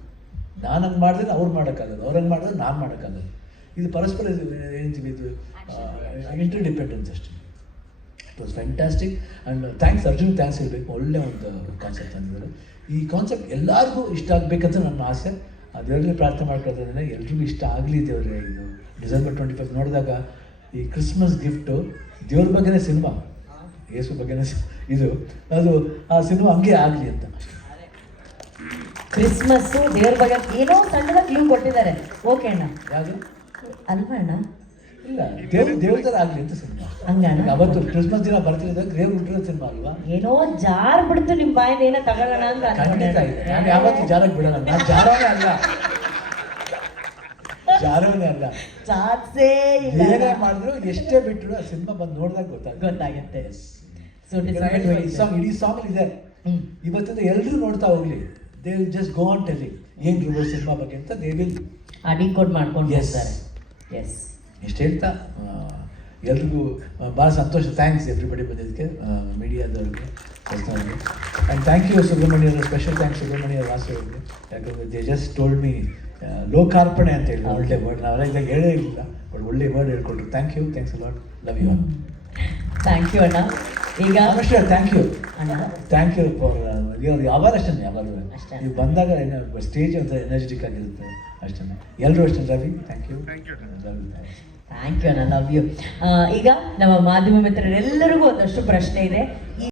ನಾನು ಹಂಗೆ ಮಾಡಿದ್ರೆ ಅವ್ರು ಮಾಡೋಕ್ಕಾಗಲ್ಲ, ಅವ್ರು ಹಂಗೆ ಮಾಡಿದ್ರೆ ನಾನು ಮಾಡೋಕ್ಕಾಗಲ್ಲ. ಇದು ಪರಸ್ಪರ ಏನಂತೀವಿ, ಇದು ಇಂಟರ್ ಡಿಪೆಂಡೆನ್ಸ್ ಅಷ್ಟೇ. It was fantastic. And thanks Arjun, thanks ಹೇಳಬೇಕು. ಒಳ್ಳೆ ಒಂದು ಕಾನ್ಸೆಪ್ಟ್ ತಂದಿದ್ದಾರೆ. ಈ ಕಾನ್ಸೆಪ್ಟ್ ಎಲ್ಲರಿಗೂ ಇಷ್ಟ ಆಗಬೇಕಂತ ನನ್ನ ಆಸೆ. ದೇವರಲ್ಲಿ ಪ್ರಾರ್ಥನೆ ಮಾಡ್ಕೊಳ್ತಿದ್ದೇನೆ, ಎಲ್ರಿಗೂ ಇಷ್ಟ ಆಗಲಿ ದೇವರೇ. ಇದು ಡಿಸೆಂಬರ್ 25 ನೋಡಿದಾಗ ಈ ಕ್ರಿಸ್ಮಸ್ ಗಿಫ್ಟು ದೇವ್ರ ಬಗ್ಗೆನೇ ಸಿನಿಮಾ, ಯೇಸು ಬಗ್ಗೆನೇ ಇದು, ಅದು ಆ ಸಿನಿಮಾ ಹಂಗೆ ಆಗಲಿ ಅಂತ. ಕ್ರಿಸ್ಮಸ್ಸು ದೇವ್ರ ಬಗ್ಗೆ ಏನೋ ಸಣ್ಣದಾಗಿ ಕ್ಲೂ ಕೊಟ್ಟಿದ್ದಾರೆ. ಓಕೆ ಅಣ್ಣ, ಯಾವುದು ಅಲ್ವಾ ಅಣ್ಣ? ಇಲ್ಲ, ದೇವ್ರ ಥರ ಆಗಲಿ ಅಂತ ಸಿನಿಮಾ. ಹಂಗಣ್ಣ, ಅವತ್ತು ಕ್ರಿಸ್ಮಸ್ ದಿನ ಬರ್ತಿರೋದಾಗ ದೇವ್ರು ಹುಟ್ಟಿರೋ ಸಿನಿಮಾ ಅಲ್ವಾ? ಏನೋ ಜಾರ್ ಬಿಡ್ತು ನಿಮ್ಮ ಬಾಯಿಂದ, ಏನೋ ತಗೊಳ್ಳೋಣ ಅಂತ ಖಂಡಿತ ಇದೆ. ನಾನು ಯಾವತ್ತೂ ಜಾರಕ್ಕೆ ಬಿಡೋಣ. ನಾನು ಜಾರವೇ ಅಲ್ಲ, ಜಾರವೇ ಅಲ್ಲ. ಚಾನ್ಸೇ ಇಲ್ಲ. ಏನೇ ಮಾಡಿದ್ರು ಎಷ್ಟೇ ಬಿಟ್ಟರು ಆ ಸಿನಿಮಾ ಬಂದು ನೋಡಿದಾಗ ಗೊತ್ತಾಗುತ್ತೆ. ಸೊ ಇಡೀ ಸಾಂಗ್ ಇದೆ. ಇವತ್ತಿಂದ ಎಲ್ಲರೂ ನೋಡ್ತಾ ಹೋಗ್ಲಿ, they will just go on telling ಏನು ರಿವೋ ಸಿನಿಮಾ ಬಗ್ಗೆ ಅಂತ ದೇ ವಿಲ್ ಡಿಕೋಡ್ ಮಾಡ್ಕೊಂಡು ಹೋಗ್ತಾರೆ. ಎಸ್, ಇಷ್ಟು ಹೇಳ್ತಾ ಎಲ್ರಿಗೂ ಭಾಳ ಸಂತೋಷ. ಥ್ಯಾಂಕ್ಸ್ ಎವ್ರಿಬಡಿ ಬಂದಿದ್ದಕ್ಕೆ, ಮೀಡಿಯಾದವ್ರಿಗೆ, ಸಂಸ್ಥಾನಕ್ಕೆ. And thank you Subrahmanya, special thanks Subrahmanya Vasu ಅವ್ರಿಗೆ. ಯಾಕಂದರೆ ದೇ ಜಸ್ಟ್ ಟೋಲ್ಡ್ ಮೀ ಲೋಕಾರ್ಪಣೆ ಅಂತ ಹೇಳಿ ಒಳ್ಳೆ ವರ್ಡ್. ನಾವು ಇದ್ದಾಗ ಹೇಳೇ ಇಲ್ಲ, ಬಟ್ ಒಳ್ಳೆ ವರ್ಡ್ ಹೇಳ್ಕೊಟ್ರು. Thank you, thanks a lot, love you all. Thank you ಅಣ್ಣ. ಈಗ ಅಷ್ಟೇ, ಥ್ಯಾಂಕ್ ಯು, ಅಣ್ಣ, ಥ್ಯಾಂಕ್ ಯು ಫಾರ್ ಯಾವಾಗ ಅಷ್ಟೇ, ಯಾವಾಗಲೂ ಅಷ್ಟೇ. ನೀವು ಬಂದಾಗ ಸ್ಟೇಜ್ ಅಂತ ಎನರ್ಜೆಟಿಕ್ ಆಗಿರುತ್ತೆ ಅಷ್ಟೇ. ಎಲ್ಲರೂ ಅಷ್ಟೇ. Ravi, thank you. Ravi, thank you ಅಣ್ಣ, ಲವ್ ಯು. ಈಗ ನಮ್ಮ ಮಾಧ್ಯಮ ಮಿತ್ರರೆಲ್ಲರಿಗೂ ಒಂದಷ್ಟು ಪ್ರಶ್ನೆ ಇದೆ.